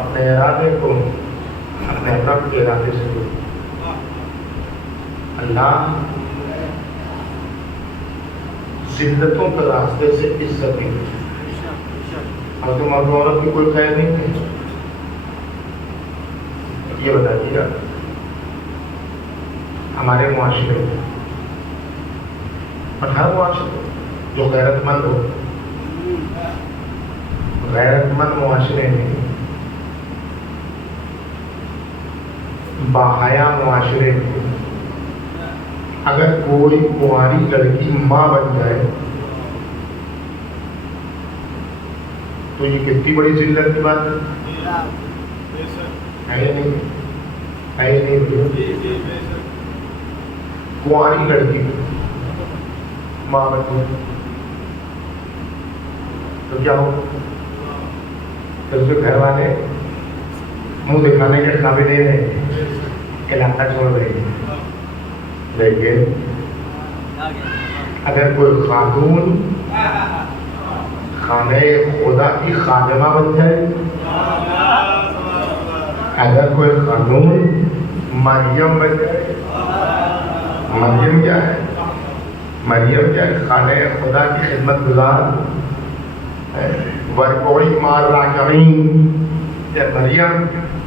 اپنے ارادے کو اپنے رب کے ارادے سے دو۔ اللہ ذلتوں کے راستے سے عزت دی، اور تم مرد عورت کی کوئی خیر نہیں ہے۔ یہ بتائیے ہمارے معاشرے میں اور ہر معاشرے جو غیرت مند ہو، غیرت مند معاشرے میں، باحیا معاشرے میں اگر کوئی کنواری لڑکی ماں بن جائے تو یہ کتنی بڑی ذلت کی بات ہے۔ ہے نہیں کنواری لڑکی ماں بنتی تو کیا ہو تو اس کے گھر والے منہ دکھانے کے قابل نہیں علاقہ چھوڑ رہے ہیں. لیکن اگر کوئی خاتون خانہ خدا کی خادمہ بن جائے, اگر کوئی خاتون مریم بن جائے, مریم کیا ہے؟ مریم کیا ہے؟ خانہ خدا کی خدمت گزار. ورکوئی مار راکعین, یا مریم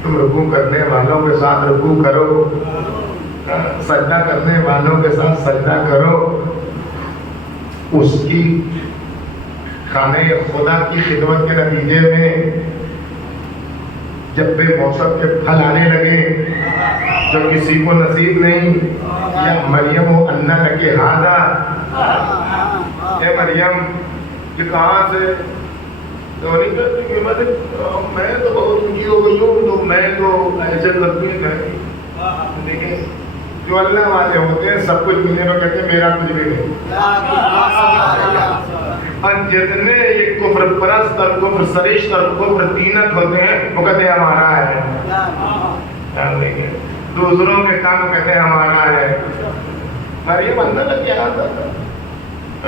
تم رکوع کرنے والوں کے ساتھ رکوع کرو, سجدہ کرنے والوں کے ساتھ سجدہ کرو. اس کی خانہ خدا کی خدمت کے نتیجے میں جب بے موسم کے پھل آنے لگے جو کسی کو نصیب نہیں, یا مریم و انا لکے ہاذا, اے مریم یہ کہاں سے؟ تو نہیں کہتی کہ میں تو بہت اونچی ہو گئی ہوں, تو میں تو ایسے کرتی ہوں. دیکھیں جو اللہ والے ہوتے ہیں سب کچھ ملنے میں کہتے ہیں میرا کچھ بھی نہیں. اور جتنے یہ کفر پرست اور کفر سرشت اور کفر دینت ہوتے ہیں وہ کہتے ہیں ہمارا ہے. دوسروں کے کام کہتے ہیں ہمارا ہے. مریم اندر لگ گیا تھا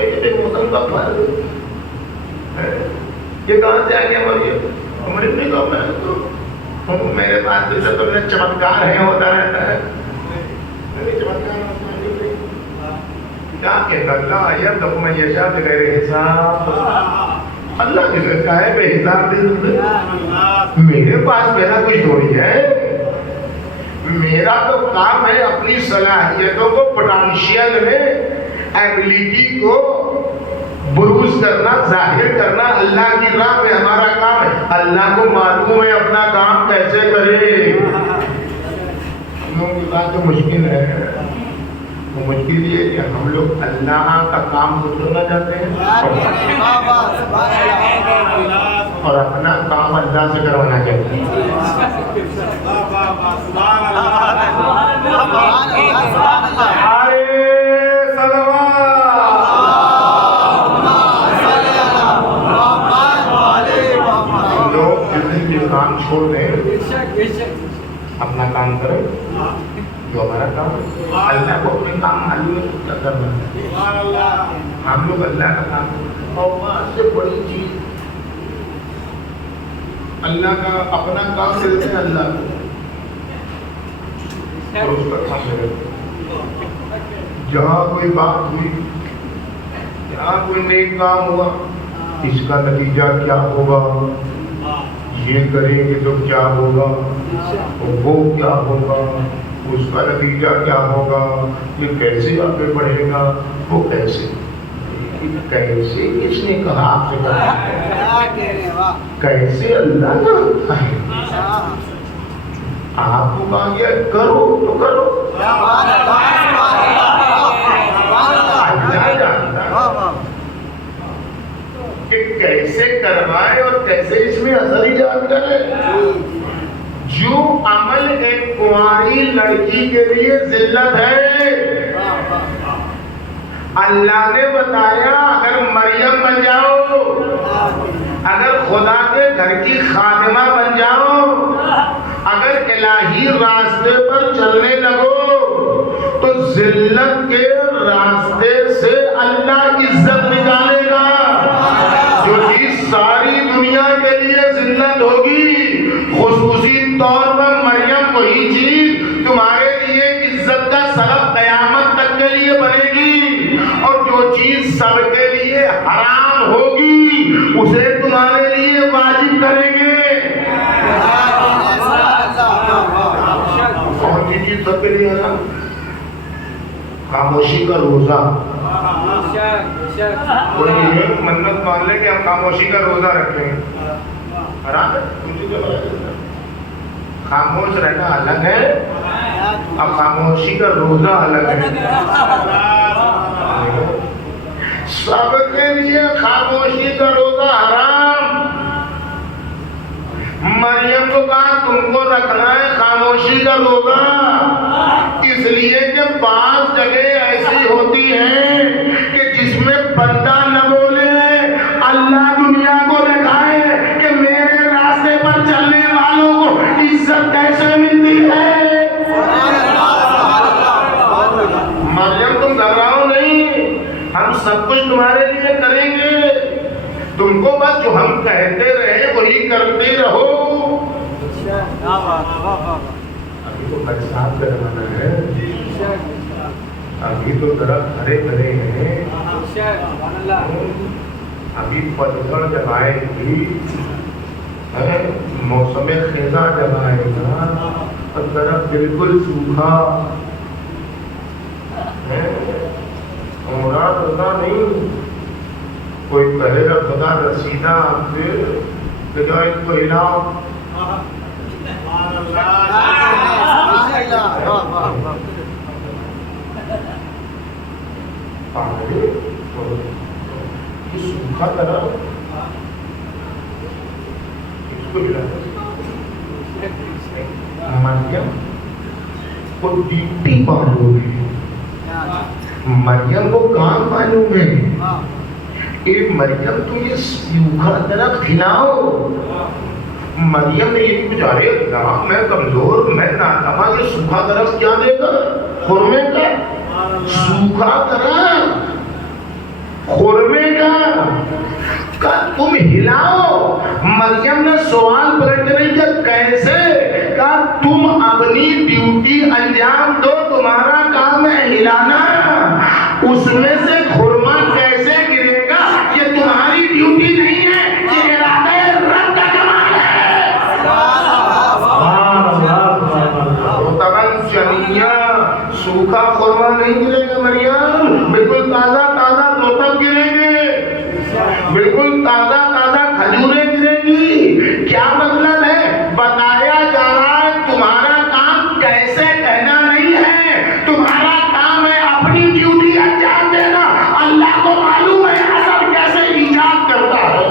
یہ موسم کا پھل, یہ کہاں سے آ گیا مریم؟ مریم نے کہا میں تو میرے پاس جیسے تم نے چمتکار ہے ہوتا رہتا ہے. اللہ کس کا ہے بے حساب دل, میرے پاس میرا کچھ تھوڑی ہے. میرا تو کام ہے اپنی صلاحیتوں کو پوٹینشیل میں ایبلٹی کو بروز کرنا, ظاہر کرنا. اللہ کی راہ میں ہمارا کام ہے. اللہ کو معلوم ہے اپنا کام کیسے کرے. کی بات جو مشکل ہے وہ مشکل یہ کہ ہم لوگ اللہ کا کام کو کرنا چاہتے ہیں اور اپنا کام اللہ سے کروانا چاہتے ہیں. لوگ جتنے بھی کام چھوڑ دیں اپنا کام کریں جو ہمارا کام ہے. اللہ کو اپنے کام معلوم کرنا ہے. ہم لوگ اللہ کا کام کریں. اور وہاں سے بڑی چیز اللہ کا اپنا کام کرتے ہیں اللہ کو اور اس کا کام کرتے. جہاں کوئی بات ہوئی, جہاں کوئی نیک کام ہوا, اس کا نتیجہ کیا ہوگا, یہ کریں گے تو کیا ہوگا, وہ کیا ہوگا, اس کا نتیجہ کیا ہوگا, یہ کیسے آگے بڑھے گا, وہ کیسے کیسے کس نے کہا آپ سے کرنا, کیسے اللہ جانتا ہے. آپ کو کہا گیا کرو تو کرو, اللہ جانتا ہے کہ کیسے کروائے اور کیسے اس میں اثر ایجاد کرے. جو عمل ایک کنواری لڑکی کے لیے ذلت ہے, اللہ نے بتایا اگر مریم بن جاؤ, اگر خدا کے گھر کی خادمہ بن جاؤ, اگر الہی راستے پر چلنے لگو تو ذلت کے راستے سے اللہ عزت نکالے گا. جو چیز ساری دنیا کے لیے ذلت ہوگی, خصوصی طور پر مریم وہی چیز تمہارے لیے عزت کا سبب قیامت تک کے لیے بنے گی. اور جو چیز سب کے لیے حرام ہوگی اسے تمہارے لیے واجب کریں گے. کون سی چیز سب کے لیے حرام؟ خاموشی کا روزہ. کوئی ایک منت مان لے کہ ہم خاموشی کا روزہ رکھیں گے, حرام ہے. خاموش رہنا الگ ہے, اب خاموشی کا روزہ الگ ہے. سب کے لیے خاموشی کا روزہ حرام. مریم کو کہا تم کو رکھنا ہے خاموشی کا روزہ، اس لیے کہ بعض جگہ ایسی ہوتی ہیں کہ جس میں بندہ نہ بولے، اللہ دنیا کو دکھائے کہ میرے راستے پر چلنے والوں کو عزت کیسے ملتی ہے۔ مریم تم گھبراؤ نہیں، ہم سب کچھ تمہارے لیے کریں گے، تم کو بس جو ہم کہتے رہے وہی کرتے رہو۔ ابھی تو برسات کا زمانہ ہے، ابھی تو درخت ہرے بھرے ہیں، ابھی پتجھڑ جب آئے گی، موسم خزاں جب آئے گا اور درخت بالکل سوکھا مراد ہوتا نہیں، کوئی کہے گا خدا رسیدہ آپ سے کہ جو اس کو ہلاؤ، سوکھا درخت اس کو ہلاؤ۔ مریم کو ڈیوٹی معلوم ہے، مریم کو کام معلوم ہے، اے مریم تم یہ سوکھا درخت کھلاؤ۔ مریم نے یہ بھی ارے اللہ میں کمزور، میں ناتما، یہ سوکھا درخت کیا دے گا؟ خرمے کا سوکھا درخت، خرمے کا تم ہلاؤ۔ مریم نے سوال پلٹ نہیں کیا کیسے، کہا تم اپنی ڈیوٹی انجام دو، تمہارا کام ہے ہلانا، اس میں سے خرما کیسے گرے گا یہ تمہاری ڈیوٹی نہیں ہے، یہ ارادہ رب کا کمال ہے۔ سوکھا خرما نہیں گرے گا مریم، بالکل تازہ تازہ روتب گرے گے، بالکل تازہ تازہ کھجوریں گرے گی۔ کیا مطلب ہے؟ بتایا جا رہا ہے تمہارا کام کیسے کہنا نہیں ہے، تمہارا کام ہے اپنی ڈیوٹی انجام دینا۔ اللہ کو معلوم ہے اثر کیسے ایجاد کرتا ہے۔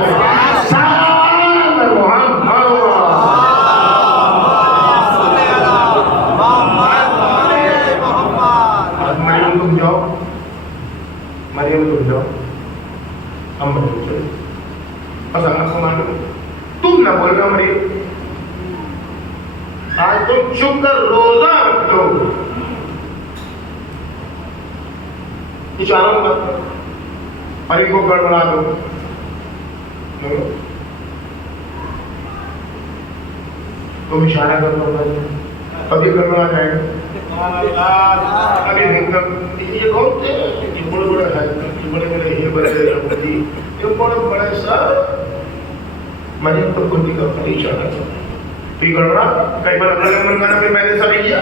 مریم تم جاؤ، ہم مریم چلے، بس اللہ کو معلوم، تم نہ بولنا مریم، آج تم چپ کر روزہ رکھ دو، اشاروں مت کرو اور ان کو گڑبڑا دو۔ تم اشارہ کر دو، ابھی گڑبڑا جائے گا۔ ابھی یہ کون تھے؟ یہ بڑے بڑے ہیں، بڑے بڑے یہ بڑے یہ بڑے بڑے سر مریم کو کھلی کا اشارہ کرتا، تو گڑبڑا کئی بار اپنا من کرنا پھر میں نے ایسا نہیں کیا،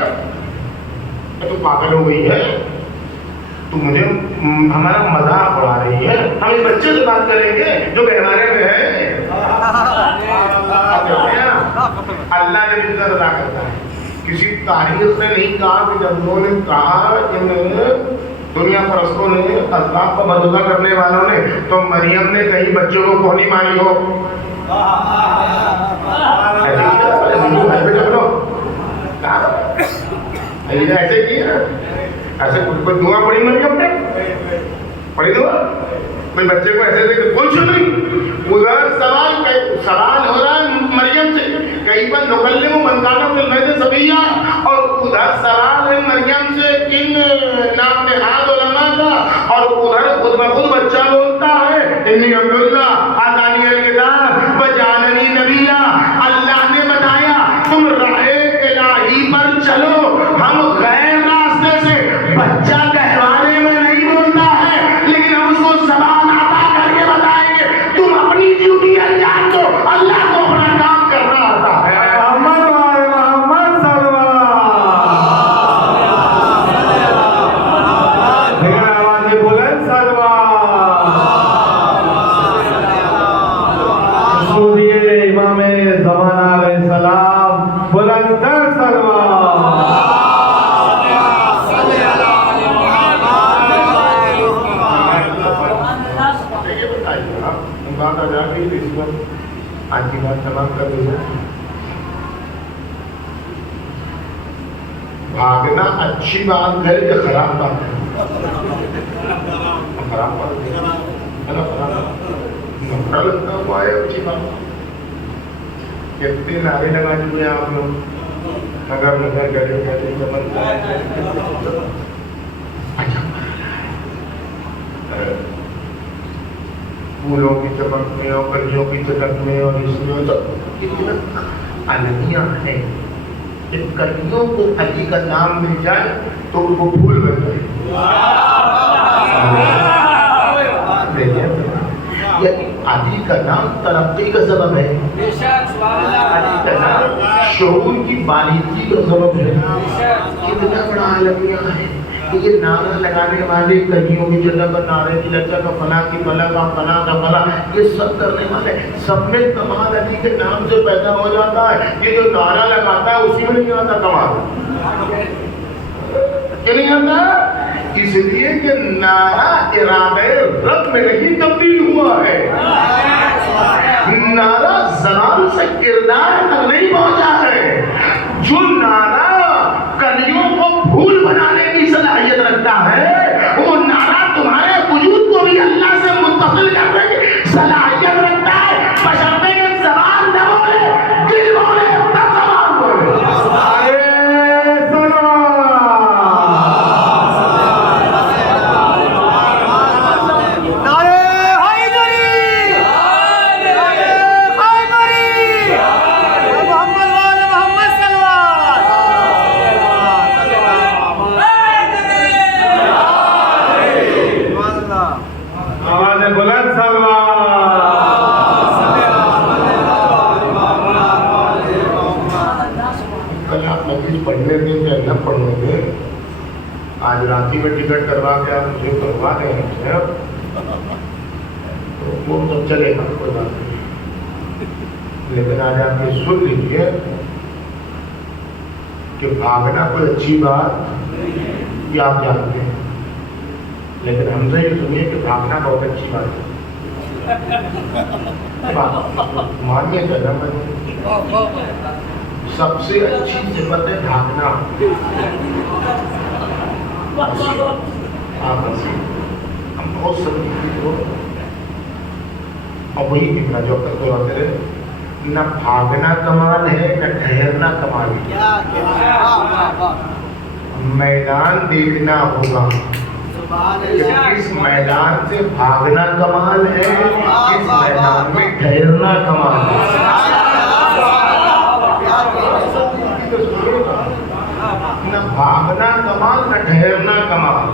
تو پاگل ہو گئی ہے، تو مجھے ہمارا مذاق اڑا رہی ہے۔ ہم اس بچے سے بات کریں گے جو گہوارے میں ہے، اللہ نے عزت ادا کرتا ہے۔ کسی تاریخ نے نہیں کہا کہ جب انہوں نے کہا ان دنیا پرستوں نے، اسباب کو مدعو کرنے والوں نے، تو مریم نے کہیں بچوں کو کونی ماری ہو؟ ایسے کیا، ایسے کوئی دعا پڑی مریم نے؟ پڑی دعا؟ کوئی بچے کو ایسے دے کچھ نہیں۔ ادھر سوال ہو رہا ہے مریم سے، کئی بار نکلنے من کانا فی المہد صبیہ، اور ادھر سوال ہے مریم سے ان نام نہاد علماء کا، اور ادھر خود بخود بچہ بولتا ہے انی عبداللہ آتانی الکتاب وجعلنی نبیہ۔ اللہ نے بتایا تم راہ الہی پر چلو، ہم غیر راستے سے بچہ کہوانے میں نہیں بولتا ہے، لیکن ہم اس کو زبان عطا کر کے بتائیں گے تم اپنی ڈیوٹی انجام دو، اللہ کو اپنا کام کرنا آتا ہے۔ آج کی بات تمام کر دیں۔ بھاگنا اچھی بات ہے یا خراب بات ہے؟ خراب بات ہے نا، خراب لگتا ہوا ہے اچھی بات؟ کتنے نعرے لگا دیے آپ لوگ، نگر نگر گڑے گڑے پھولوں کی چمک میں اور کلیوں کی چمک میں اور اس میں الگیاں ہیں. ان کلیوں کو علی کا نام مل جائے تو وہ پھول بن جائے. علی کا نام ترقی کا سبب ہے، علی کا نام شعور کی باریکی کا سبب ہے. کتنا بڑا المیہ ہے یہ نعرہ لگانے والے، کلیوں کی جگہ پر نعرے کی لچا کا فلاں کی فلاں کا فلاں کا فلاں، یہ سب کرنے والے سب میں کمال علی کے نام سے پیدا ہو جاتا ہے. یہ جو نعرہ لگاتا ہے اسی میں نہیں آتا کمال، کیا نہیں آتا؟ اس لیے کہ نعرہ ارادہ رب میں نہیں تبدیل ہوا ہے، نعرہ زبان سے کردار تک نہیں پہنچا ہے. جو نعرہ کلیوں کو پھول بنانے کی صلاحیت رکھتا ہے، وہ نعرہ تمہارے وجود کو بھی اللہ سے متصل کرنے کی صلاحیت رکھتا ہے. بشرطے کہ زبان نہ بولے، دل بولے، تب زبان بولے. پڑھنے دیں یا نہ پڑھنے دیں، آج راتی میں ٹکٹ کروا کے آپ مجھے کروا دیں گے تو وہ تو چلے گا، کوئی بات نہیں. لیکن آج آپ یہ سن لیجیے کہ بھاگنا کوئی اچھی بات یہ آپ جانتے ہیں، لیکن ہم سے یہ سنیے کہ بھاگنا بہت اچھی بات ہے. مانیے چلنا سب سے اچھی صفت ہے بھاگنا. ہم بہت سب اور وہی دکھنا جو اب تک تو آتے رہے، نہ بھاگنا کمال ہے نہ ٹھہرنا کمال ہے. میدان دیکھنا ہوگا کس میدان سے بھاگنا کمال ہے، کس میدان میں ٹھہرنا کمال ہے. نہ بھاگنا کمال نہ ٹھہرنا کمال.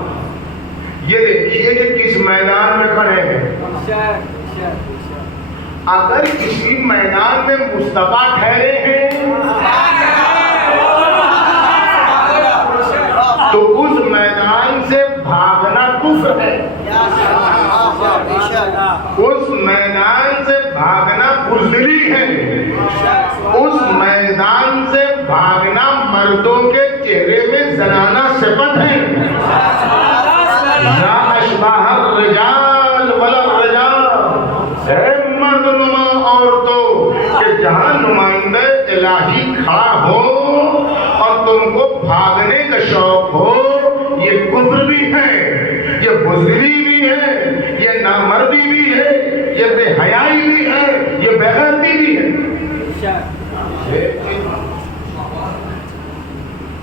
یہ دیکھیے کہ کس میدان میں کھڑے ہیں. اگر کسی میدان میں مصطفیٰ ٹھہرے ہیں تو اس میدان سے بھاگنا کفر ہے، اس میدان سے بھاگنا بزدلی ہے، اس میدان سے بھاگنا مردوں کے چہرے میں زنانہ صفت ہے. لا اشباہ الرجال ولا الرجال، اے مرد نما عورتوں کہ جہاں نمائندہ الہی کھڑا ہو اور تم کو بھاگنے کا شوق ہو، یہ کفر بھی ہے، یہ بزدلی بھی ہے، یہ نامردی بھی ہے، یہ بے حیائی بھی ہے، یہ بے غیرتی بھی ہے.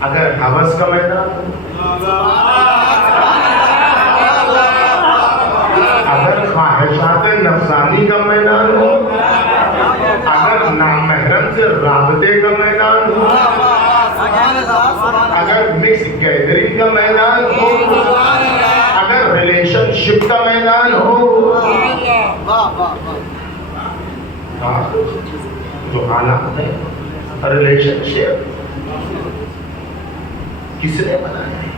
اگر حوث کا میدان ہو، اگر خواہشات نفسانی کا میدان ہو، اگر نامحرم سے رابطے کا میدان ہو، اگر مکس گیدرنگ کا میدان ہو، اگر ریلیشن شپ کا میدان ہو، جو حالات ہے ریلیشن شپ کس نے بنایا ہے؟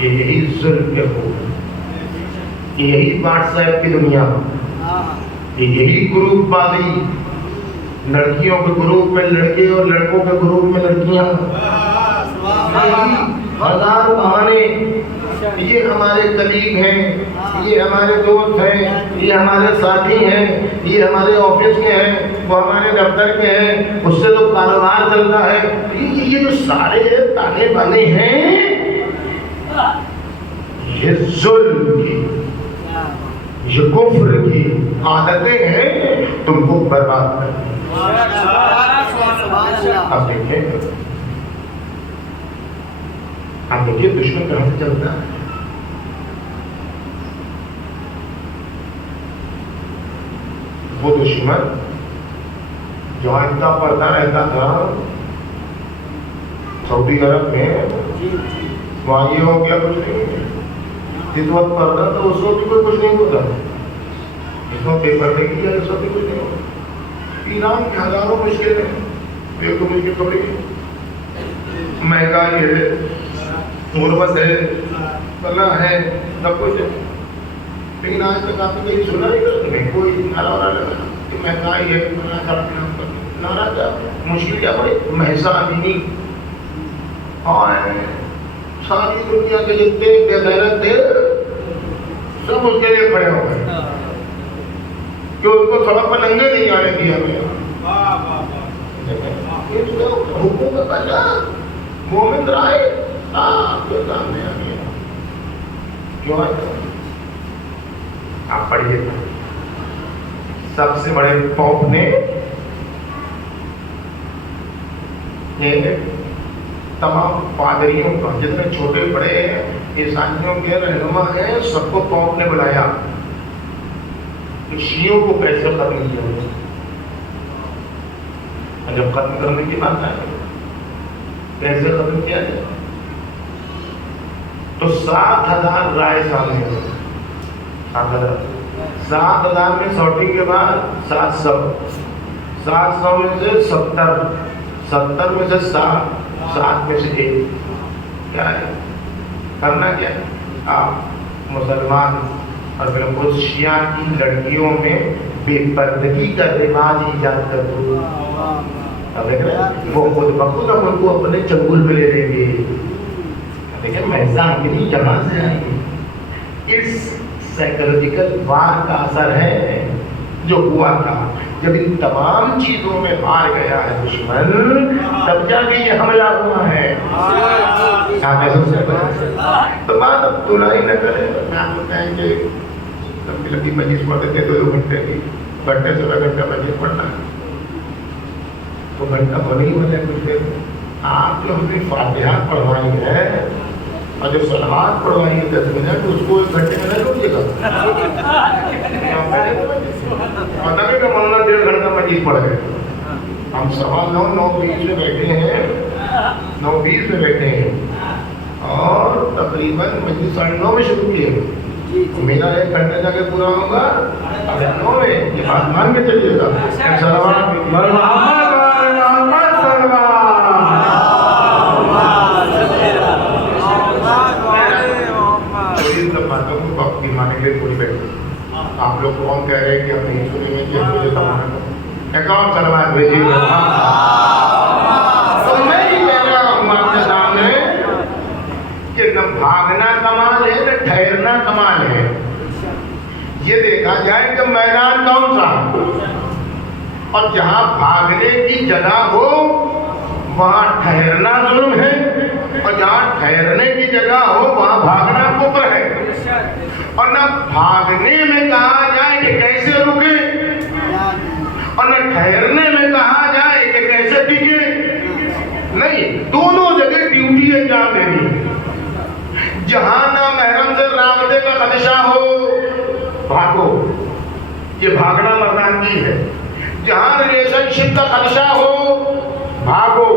یہی ظلم کے ہو، یہی واٹس ایپ کی دنیا، یہی گروپ بازی، لڑکیوں کے گروپ میں لڑکے اور لڑکوں کے گروپ میں لڑکیاں، ہزار بہانے. یہ ہمارے قریب ہیں، یہ ہمارے دوست ہیں، یہ ہمارے ساتھی ہیں، یہ ہمارے آفس کے ہیں، وہ ہمارے دفتر کے ہیں، اس سے تو کاروبار چلتا ہے. یہ جو سارے تانے بانے ہیں یہ ظلم کی، یہ کفر کی عادتیں ہیں تم کو برباد کر دیں۔ اب دیکھیں دشمن کہاں سے چلتا ہے۔ وہ دشمن جہاں اتنا پڑتا رہتا تھا سعودی عرب میں، وہاں یہ ہو گیا کچھ نہیں ہو گیا۔ جس وقت پڑھتا تھا اس وقت بھی کچھ نہیں ہوتا، اس وقت پیپر نہیں کیا اس وقت بھی کچھ نہیں ہوتا۔ ایران کی ہزاروں مشکلیں، ایک تو مشکل تھوڑی مہنگائی ہے، غربت ہے، بلا ہے، سب کچھ ہے، لیکن آج تک آپ نے کہیں سنا نہیں کرتے نہیں کوئی نعرہ وعرہ لگا کہ مہنگائی ہے، نعرہ کیا مشکل کیا پڑے محض امینی۔ اور ساری دنیا کے جتنے بے غیرت تھے سب اس کے لیے کھڑے ہو گئے کہ اس کو سڑک پر ننگے نہیں آنے دیا گیا۔ حکومت کا مومن رائے آپ کے سامنے آ گیا۔ کیوں آئے؟ آپ پڑھیے سب سے بڑے پوپ نے تمام پادریوں کا جتنے چھوٹے بڑے عیسائیوں کے رہنما ہیں سب کو پوپ نے بلایا کہ شیعوں کو کیسے ختم کیا جائے۔ جب ختم کرنے کی بات آئی کیسے ختم کیا جائے تو 7,000 رائے سامنے آئی۔ 7,000 میں سارٹنگ کے بعد 700 میں سے 70 میں سے 7 میں سے 1 کیا ہے کرنا کیا ہے؟ آپ مسلمان اور بالخصوص شیعہ کی لڑکیوں میں بے پردگی کا رواج ایجاد کر دو۔ اب دیکھ رہے ہیں وہ خود بخود اب ان کو اپنے چنگل پہ لے لیں گے۔ دیکھیں محض امینی جہاں سے آئیں گے۔ اس سائیکولوجیکل وار کا اثر ہے جو ہوا تھا جب ان تمام چیزوں میں ہار گیا ہے دشمن، تب جا کے یہ حملہ ہوا ہے۔ تو بات اب تلائی نہ کرے، آپ بتائیں کہ لمبی مجلس پڑھتے تھے 2 گھنٹے کی، گھنٹے سے 2 گھنٹہ مجلس پڑھنا تو گھنٹہ ہونے ہی والا ہے کچھ دیر۔ آپ جو ہم نے فاتحہ پڑھوائی ہے اور جو صلوات پڑھوائی ہے 10 منٹ، اس کو 1 گھنٹے میں نہ روکیے گا۔ اور نبی کا مولانا 1.5 گھنٹہ مجلس پڑھ گئے، ہم 9:20 میں بیٹھے ہیں، 9:20 میں بیٹھے ہیں اور تقریباً مجلس 9:30 میں شروع کی ہے۔ میرا 1 گھنٹہ جا کے پورا ہوگا 9 میں، یہ بات مان کے چلیے گا۔ آپ لوگ کون کہہ رہے ہیں کہ ہم نہیں سنیں گے کہ مجھے تمہارا ایک اور سلوات بھیجیے گا۔ تو میں ہی کہہ رہا ہوں آپ کے سامنے کہ نہ بھاگنا کمال ہے نہ ٹھہرنا کمال ہے۔ یہ دیکھا جائے کہ میدان کون سا، اور جہاں بھاگنے کی جگہ ہو وہاں ٹھہرنا ظلم ہے، اور جہاں ٹھہرنے کی جگہ ہو وہاں بھاگنا کفر ہے۔ اور نہ بھاگنے میں کہا جائے کہ کیسے رکے، اور نہ ٹھہرنے میں کہا جائے کہ کیسے ٹکے، نہیں، دونوں جگہ ڈیوٹی انجام دینی۔ جہاں نہ محرم سے رابطے کا خدشہ ہو بھاگو، یہ بھاگنا مردانگی ہے۔ جہاں ریلیشن شپ کا خدشہ ہو بھاگو،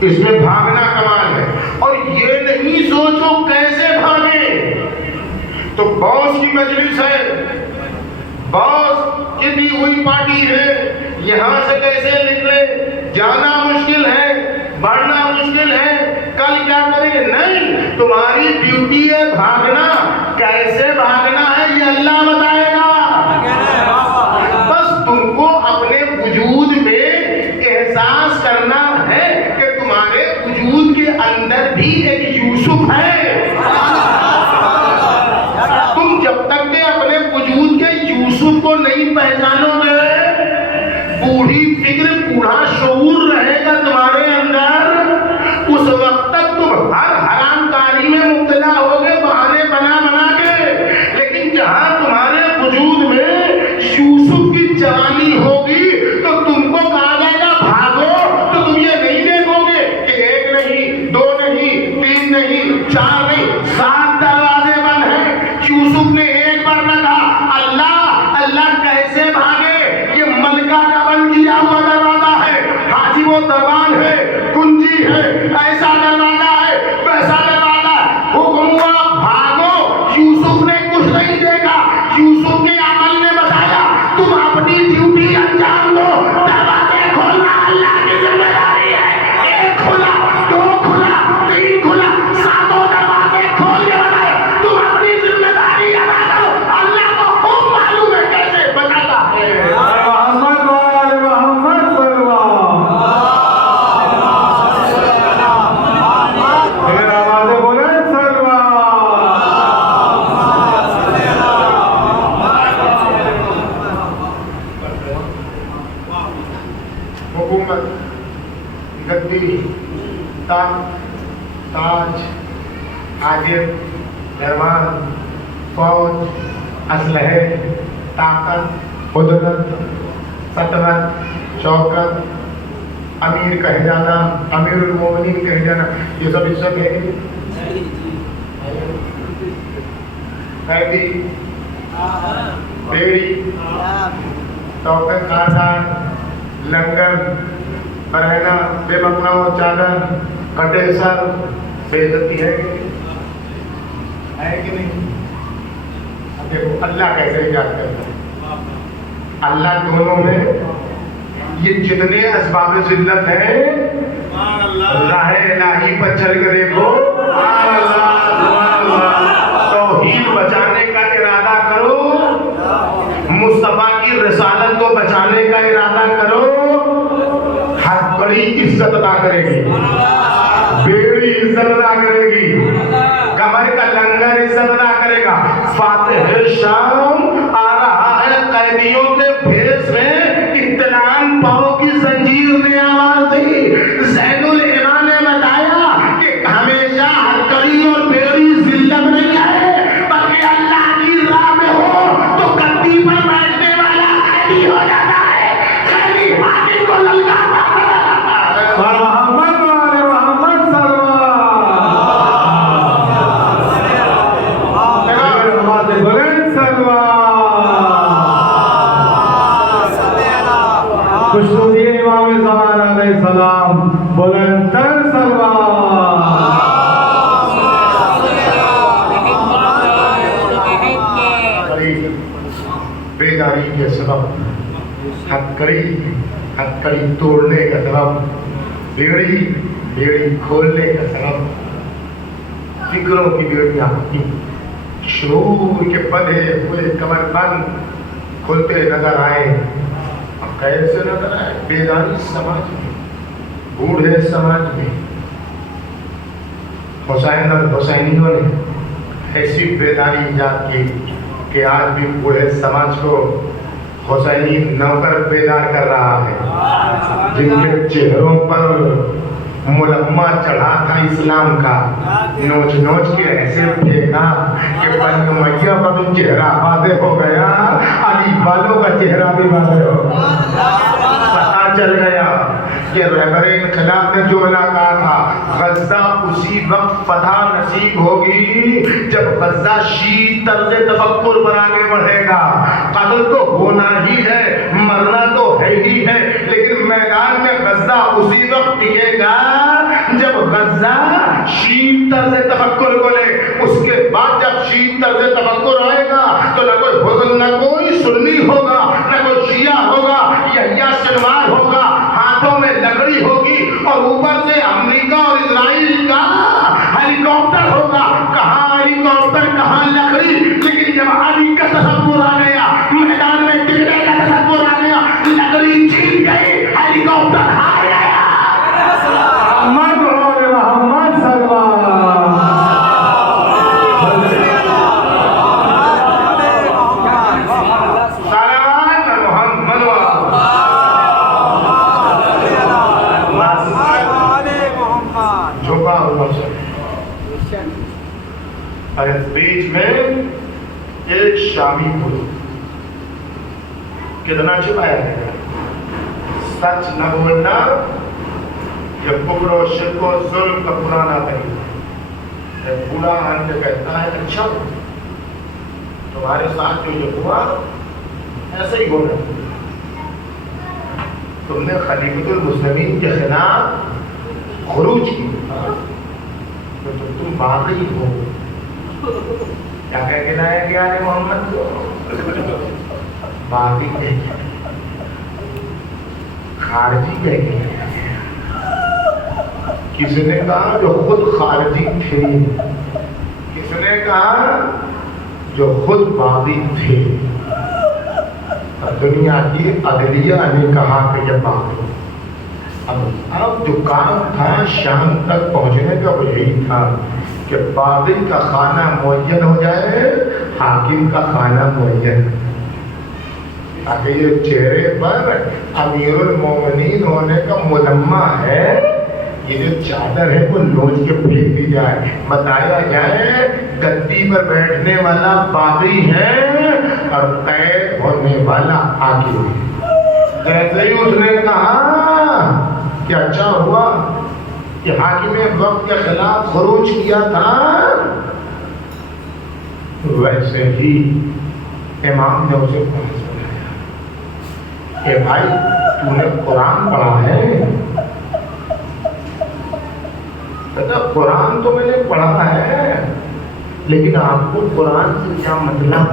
اس میں بھاگنا کمال ہے۔ اور یہ نہیں سوچو کیسے بھاگے، تو باس کی مجلس ہے، باس کی دی ہوئی پارٹی ہے، یہاں سے کیسے نکلے، جانا مشکل ہے، بڑھنا مشکل ہے، کل کیا کریں گے، نہیں، تمہاری ڈیوٹی ہے بھاگنا۔ کیسے بھاگنا ہے یہ اللہ بتائے گا، بس تم کو اپنے وجود میں احساس کرنا ہے کہ تمہارے وجود کے اندر بھی ایک یوسف ہے۔ جب تک کہ اپنے وجود کے یوسف کو نہیں پہچانو گے، بوڑھی فکر بوڑھا شعور رہے گا تمہارے اندر، وہ زبان ہے، کنجی ہے، ایسا دروازہ ہے، ویسا دروازہ ہے. حکم ہوا بھاگو. یوسف نے کچھ نہیں دیکھا. یوسف کے عمل نے بتایا تم اپنی ڈیوٹی انجام دو. دروازے کھولنا اللہ کی ذمہ داری ہے. ایک کھلا، دو کھلا، تین کھلا، ساتوں دروازے کھول کے بتائے تم اپنی ذمہ داری ادا کرو. اللہ کو خوب معلوم ہے کیسے بچاتا ہے. محمد وآل محمد صلی اللہ. اگر آوازیں بولیں صلی اللہ. حکومت، گدی، تاج، حاجب، دربار، فوج، اسلحے، طاقت، قدرت، سطوت، شوکت، امیر کہے جانا، امیر المومنین کہے جانا، یہ سب عزت ہے. قیدی، بیڑی، توقع خاندان، لنگر، برہنہ، بے مکنا و چادر، کٹے سر، بے عزتی ہے کہ نہیں؟ اب دیکھو اللہ کیسے ایجاد کرتا ہے. اللہ دونوں میں یہ جتنے اسباب ذلت ہیں راہ الہی پر چل کر دیکھو. توحید بچانے کا ارادہ کرو، مصطفیٰ کی رسالت کو بچانے کا ارادہ کرو. ہر کڑی عزت ادا کرے گی، بیڑی عزت ادا کرے گی، کمر کا لنگر عزت ادا کرے گا. فاتح شام آ رہا ہے قیدیوں کے بھیس میں. اطلاعاً پاؤں کی زنجیر نے آواز دی. زین العما نے بتایا کہ ہمیشہ ہر کڑی اور بیڑی ذلت نہیں ہے، بلکہ اللہ کی راہ میں ہو تو گدی پر بیٹھنے والا قیدی ہو جاتا ہے. قیدی حاکم کو للکارتا ہے. محمد وآل محمد صلی اللہ. اگر آوازیں بولیں صلی اللہ. خوشنودی امام زمان علیہ السلام بلندتر صلی اللہ. بیداری کے سبب، ہتکڑی توڑنے کا سبب، بیڑی کھولنے کا سبب، فکروں کی بیڑیاں ہوتی. شعور کے بدھے ہوئے کمر بند کھلتے نظر آئے. اب کیسے نظر آئے؟ بیداری سماج میں، بوڑھے سماج میں. حسین اور حسینیوں نے ایسی بیداری ایجاد کی کہ آج بھی بوڑھے سماج کو حسینی نوکر بیدار کر رہا ہے، جن کے چہروں پر ملمہ چڑھا تھا اسلام کا. نوچ نوچ کے ایسے پھینکا کہ بن امیہ کا تو چہرہ واضح ہو گیا، علی والوں کا چہرہ بھی واضح ہو گیا. پتہ چل گیا کہ رہبر انقلاب نے جو کہا تھا غزہ اسی وقت فتح نصیب ہوگی جب غزہ شیعی طرز تفکر پر آگے بڑھے گا. قتل تو ہونا ہی ہے، مرنا تو ہے ہی ہے، لیکن میدان میں غزہ اسی وقت ٹکے گا جب غزہ شیعی طرز تفکر کو لے. اس کے بعد جب شیعی طرز تفکر آئے گا تو نہ کوئی سنی ہوگا، نہ کوئی شیعہ ہوگا، یحییٰ سنوار ہوگا، ہاتھوں میں لکڑی ہوگی اور اوپر سے امریکہ اور اسرائیل کا ہیلی کاپٹر ہوگا. کہاں ہیلی کاپٹر کہاں لکڑی. لیکن جب علی کا تصور آ گیا، میدان میں ٹکنے کا تصور آ گیا، لکڑی چھین گئی، ہیلی کاپٹر ہار گیا. محمد وآل محمد صلی اللہ. بیچ میں ایک شامی پھول کتنا چھپایا ہے. سچ نہ بولنا یہ کفر و شرک و ظلم کا پرانا طریقہ ہے. بوڑھا آن کے کہتا ہے اچھا تمہارے ساتھ جو یہ ہوا ایسے ہی ہونا. تم نے خلیفۃ المسلمین کے خلاف خروج کیا تو تم باغی ہو. کیا کہہ کے لایا گیا ہے محمد کو؟ باغی کہہ کے، خارجی کہہ کے. کس نے کہا؟ جو خود خارجی تھے. کس نے کہا؟ جو خود باغی تھے. دنیا کی عدلیہ نے کہا کہ یہ باغی. اب جو کام تھا شام تک پہنچنے کا وہ یہی تھا کہ باغی کا خانہ معین ہو جائے، حاکم کا خانہ معین، تاکہ یہ چہرے پر امیر المومنین ہونے کا ملمہ ہے، یہ جو چادر ہے وہ لوچ کے پھینک دی جائے، بتایا جائے گدی پر بیٹھنے والا باغی ہے اور قید ہونے والا حاکم ہے. جیسے ہی اس نے کہا کہ اچھا ہوا کہ حاکم وقت کے خلاف خروج کیا تھا، ویسے ہی امام نے اسے پاس بلایا کہ بھائی تو نے قرآن پڑھا ہے؟ کہتا قرآن تو میں نے پڑھا ہے، لیکن آپ کو قرآن سے کیا مطلب؟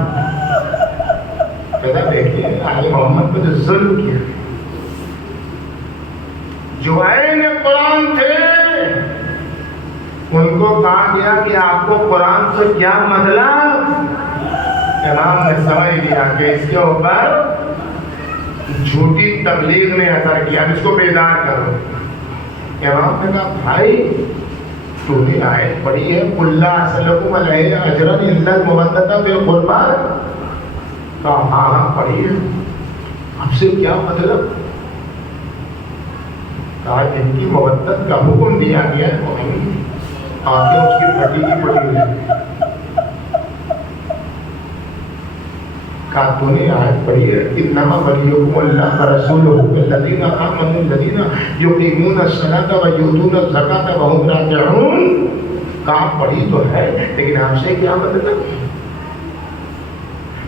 کہتا دیکھیے آل محمد پہ جو ظلم کیا، جو عین قرآن تھے ان کو کہا گیا کہ آپ کو قرآن سے کیا مطلب؟ امام نے سمجھ لیا کہ اس کے اوپر جھوٹی تبلیغ نے اثر کیا، اس کو بیدار کرو. امام نے کہا بھائی تو نے آیت پڑھی ہے قُلْ لَا أَسْأَلُكُمْ عَلَيْهِ أَجْرًا إِلَّا الْمَوَدَّةَ فِي الْقُرْبَى؟ کہا ہاں پڑھی ہے. اب سے کیا مطلب؟ کہا جن کی مودت کا حکم دیا گیا ہے وہ ہم آگے اس کی پھٹی کی پڑی ہے. کہا تو نے آیت پڑھی ہے انما ولیکم اللہ ورسولہ والذین آمنوا الذین یقیمون الصلاۃ ویؤتون الزکاۃ وهم راکعون. کہا پڑھی تو ہے لیکن آپ سے کیا مطلب؟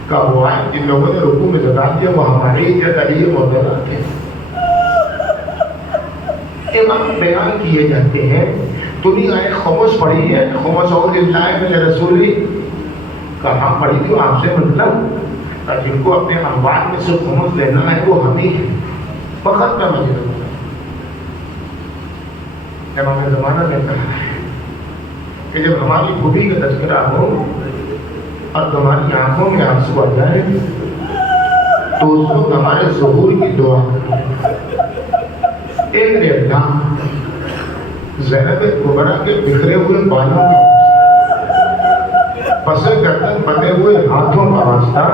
کہا وہ آئے جن لوگوں نے رکوع میں زکات دیا وہ ہماری عزت علی معتبر تھے. امام بیان کیے جاتے ہیں تو نہیں آئے خمس پڑھی ہے، خمس اور اللہ من رسولی. کہاں پڑھی تھی آپ سے مطلب؟ جن کو اپنے اموال میں سے خمس لینا ہے وہ ہم ہی ہیں فقط کا مجھے. امام زمانہ نے کہا ہے کہ جب ہماری خوبی کا تذکرہ ہو اور تمہاری آنکھوں میں آنسو آ جائے تو اس وقت ہمارے ظہور کی دعا ایک اللہ زینب کبریٰ کے بکھرے ہوئے بالوں کا پسے گردن بندے ہوئے ہاتھوں کا واسطہ،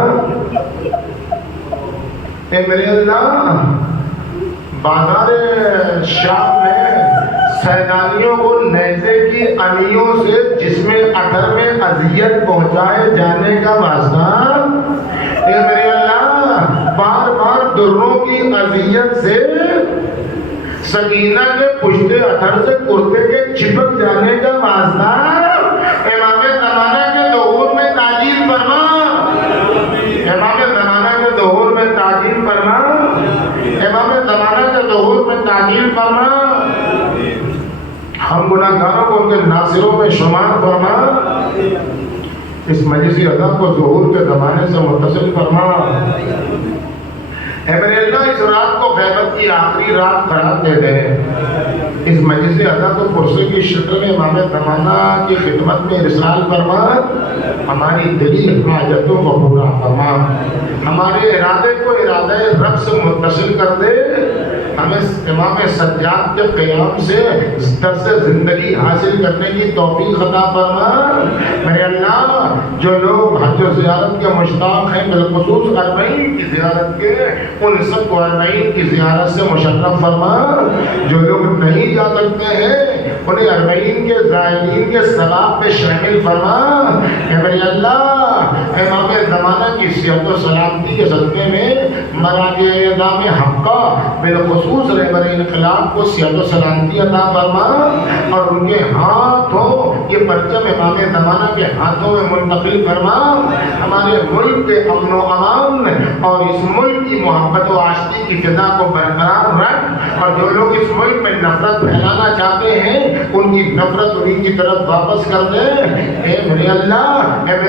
اے میرے اللہ بازار شام میں سیلانیوں کو نیزے کی انیوں سے جسم اثر میں اذیت پہنچائے جانے کا واسطہ، اے میرے اللہ بار بار دروں کی اذیت سے سکینہ کے پشت اثر سے کرتے کے چپک جانے کا واسطہ امام زمانہ کے ظہور میں تعجیل فرما. امام زمانہ کے ظہور میں تعجیل فرما. امام زمانہ کے ظہور میں تعجیل فرما. ہم گناہگاروں کو ان کے ناصروں میں شمار فرما. اس مجلسی ادا کو ظہور کے زمانے سے متصل فرما. اے میرے اللہ اس رات کو غیبت کی آخری رات قرار دے دے. اس مجلس ادا کو پرسے کی شکل میں امام زمانہ کی خدمت میں ارسال فرما. ہماری دلی حاجتوں کو پورا فرما. ہمارے ارادے کو ارادہ رب سے متصل کر دے. ہمیں امام سجاد کے قیام سے درس زندگی حاصل کرنے کی توفیق عطا فرما. میرے اللہ جو لوگ حج و زیارت کے مشتاق ہیں بالخصوص اربعین کی زیارت کے، ان سب کو اربعین کی زیارت سے مشرف فرما. جو لوگ نہیں جا سکتے ہیں انہیں اربعین کے زائرین کے ثواب میں شامل فرما. اے میرے اللہ امام زمانہ کی صحت و سلامتی کے صدقے میں مراکز اعظام حقہ بالخصوص بالخصوص رہبر انقلاب کو صحت و سلامتی عطا فرما اور ان کے ہاتھوں یہ پرچم امام زمانہ کے ہاتھوں میں منتقل فرما. ہمارے ملک کے امن و امان اور اس ملک کی محبت و عاشقی کی فضا کو برقرار رکھ اور جو لوگ اس ملک میں نفرت پھیلانا چاہتے ہیں ان کی نفرت انہیں کی طرف واپس کر دے. اے میرے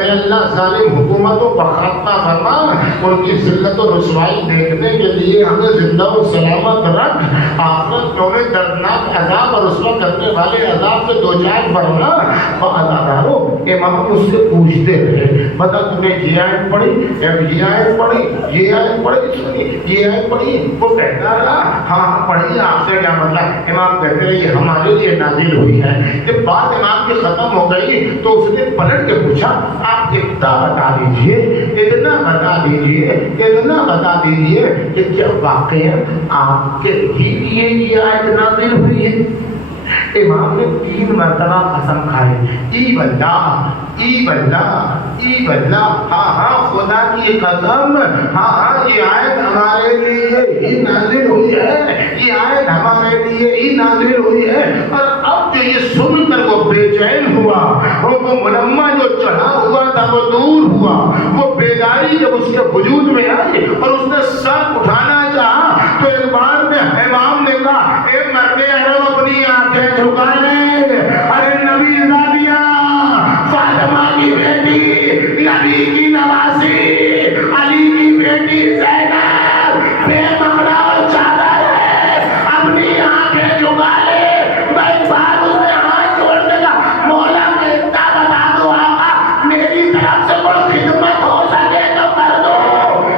اللہ ظالم حکومتوں پر خاتمہ فرما. ان کی ذلت و رسوائی دیکھنے کے لیے ہمیں زندہ و سلامت رکھ. آخرت میں انہیں دردناک عذاب اور رسوا کرنے والے عذاب سے دوچار فرما. اور اداکاروں امام اس سے پوچھتے رہے بتا تم نے یہ آیت پڑھی یہ آیت پڑھی یہ آیت پڑھی سنی یہ آیت پڑھی. وہ کہتا رہا ہاں پڑھی. آپ سے کیا مطلب؟ امام کہتے رہے یہ ہمارے لیے نازل ہوئی ہے. جب بات امام کی ختم ہو گئی تو اس نے پلٹ کے پوچھا آپ اتنا بتا دیجئے اتنا بتا دیجئے اتنا بتا دیجئے کہ کیا واقعہ آپ کے لیے یہ آیت نازل ہوئی ہے؟ امام نے 3 مرتبہ قسم کھائی. ای باللہ ہاں خدا کی قسم ہاں یہ آیت ہمارے لیے ہی نازل ہوئی ہے. یہ آیت ہمارے لیے ہی نازل ہوئی ہے. اور اب جو یہ سن کر وہ بے چین ہوا اور وہ ملمہ جو چڑھا ہوا تھا وہ دور ہوا. وہ بیداری جب اس کے وجود میں آئی اور اس نے سر اٹھانا چاہا تو ایک بار میں امام نے کہا اے مرد عرب اپنی آنکھیں جھکا لے. ارے نبی زادیہ فاطمہ کی بیٹی نبی کی نواسی علی کی بیٹی زینب بے مغرا اور چادر ہے اپنی آنکھیں جھکا لے. میں بعد اس نے ہاتھ جوڑ دے گا مولا میں اتنا بتا دو آقا میری طرف سے کوئی خدمت ہو سکے تو کر دو.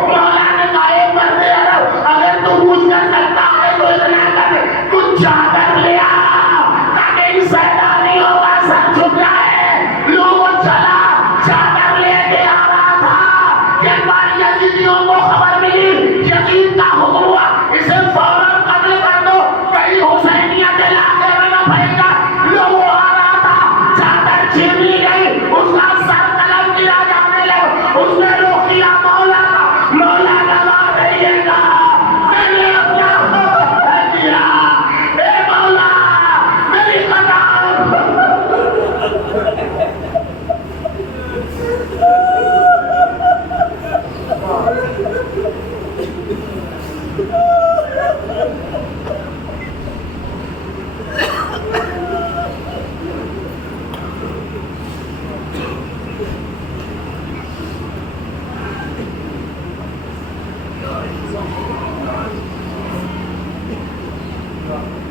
مولا نے کہا اے مرد عرب اگر تو کچھ کر سکتا ہے تو اتنا کر کچھ چادر لے آ تاکہ ان سیدانیوں کا سر جھک جائے. لوگوں چلا چادر لے کے آ رہا تھا کہ بار یزیدیوں کو خبر ملی یزید کا حکم ہوا اسے فوراً قتل کر دو کہیں حسینیت علاقے میں نہ پھیل جائے. لوگوں آ رہا تھا چادر چھین لی گئی اس کا سر قلم کیا جانے لگا. اس نے روک دیا مولا دبا رہیے گا میں نے اپنا خود کیا. اے مولا میری قدم Yeah.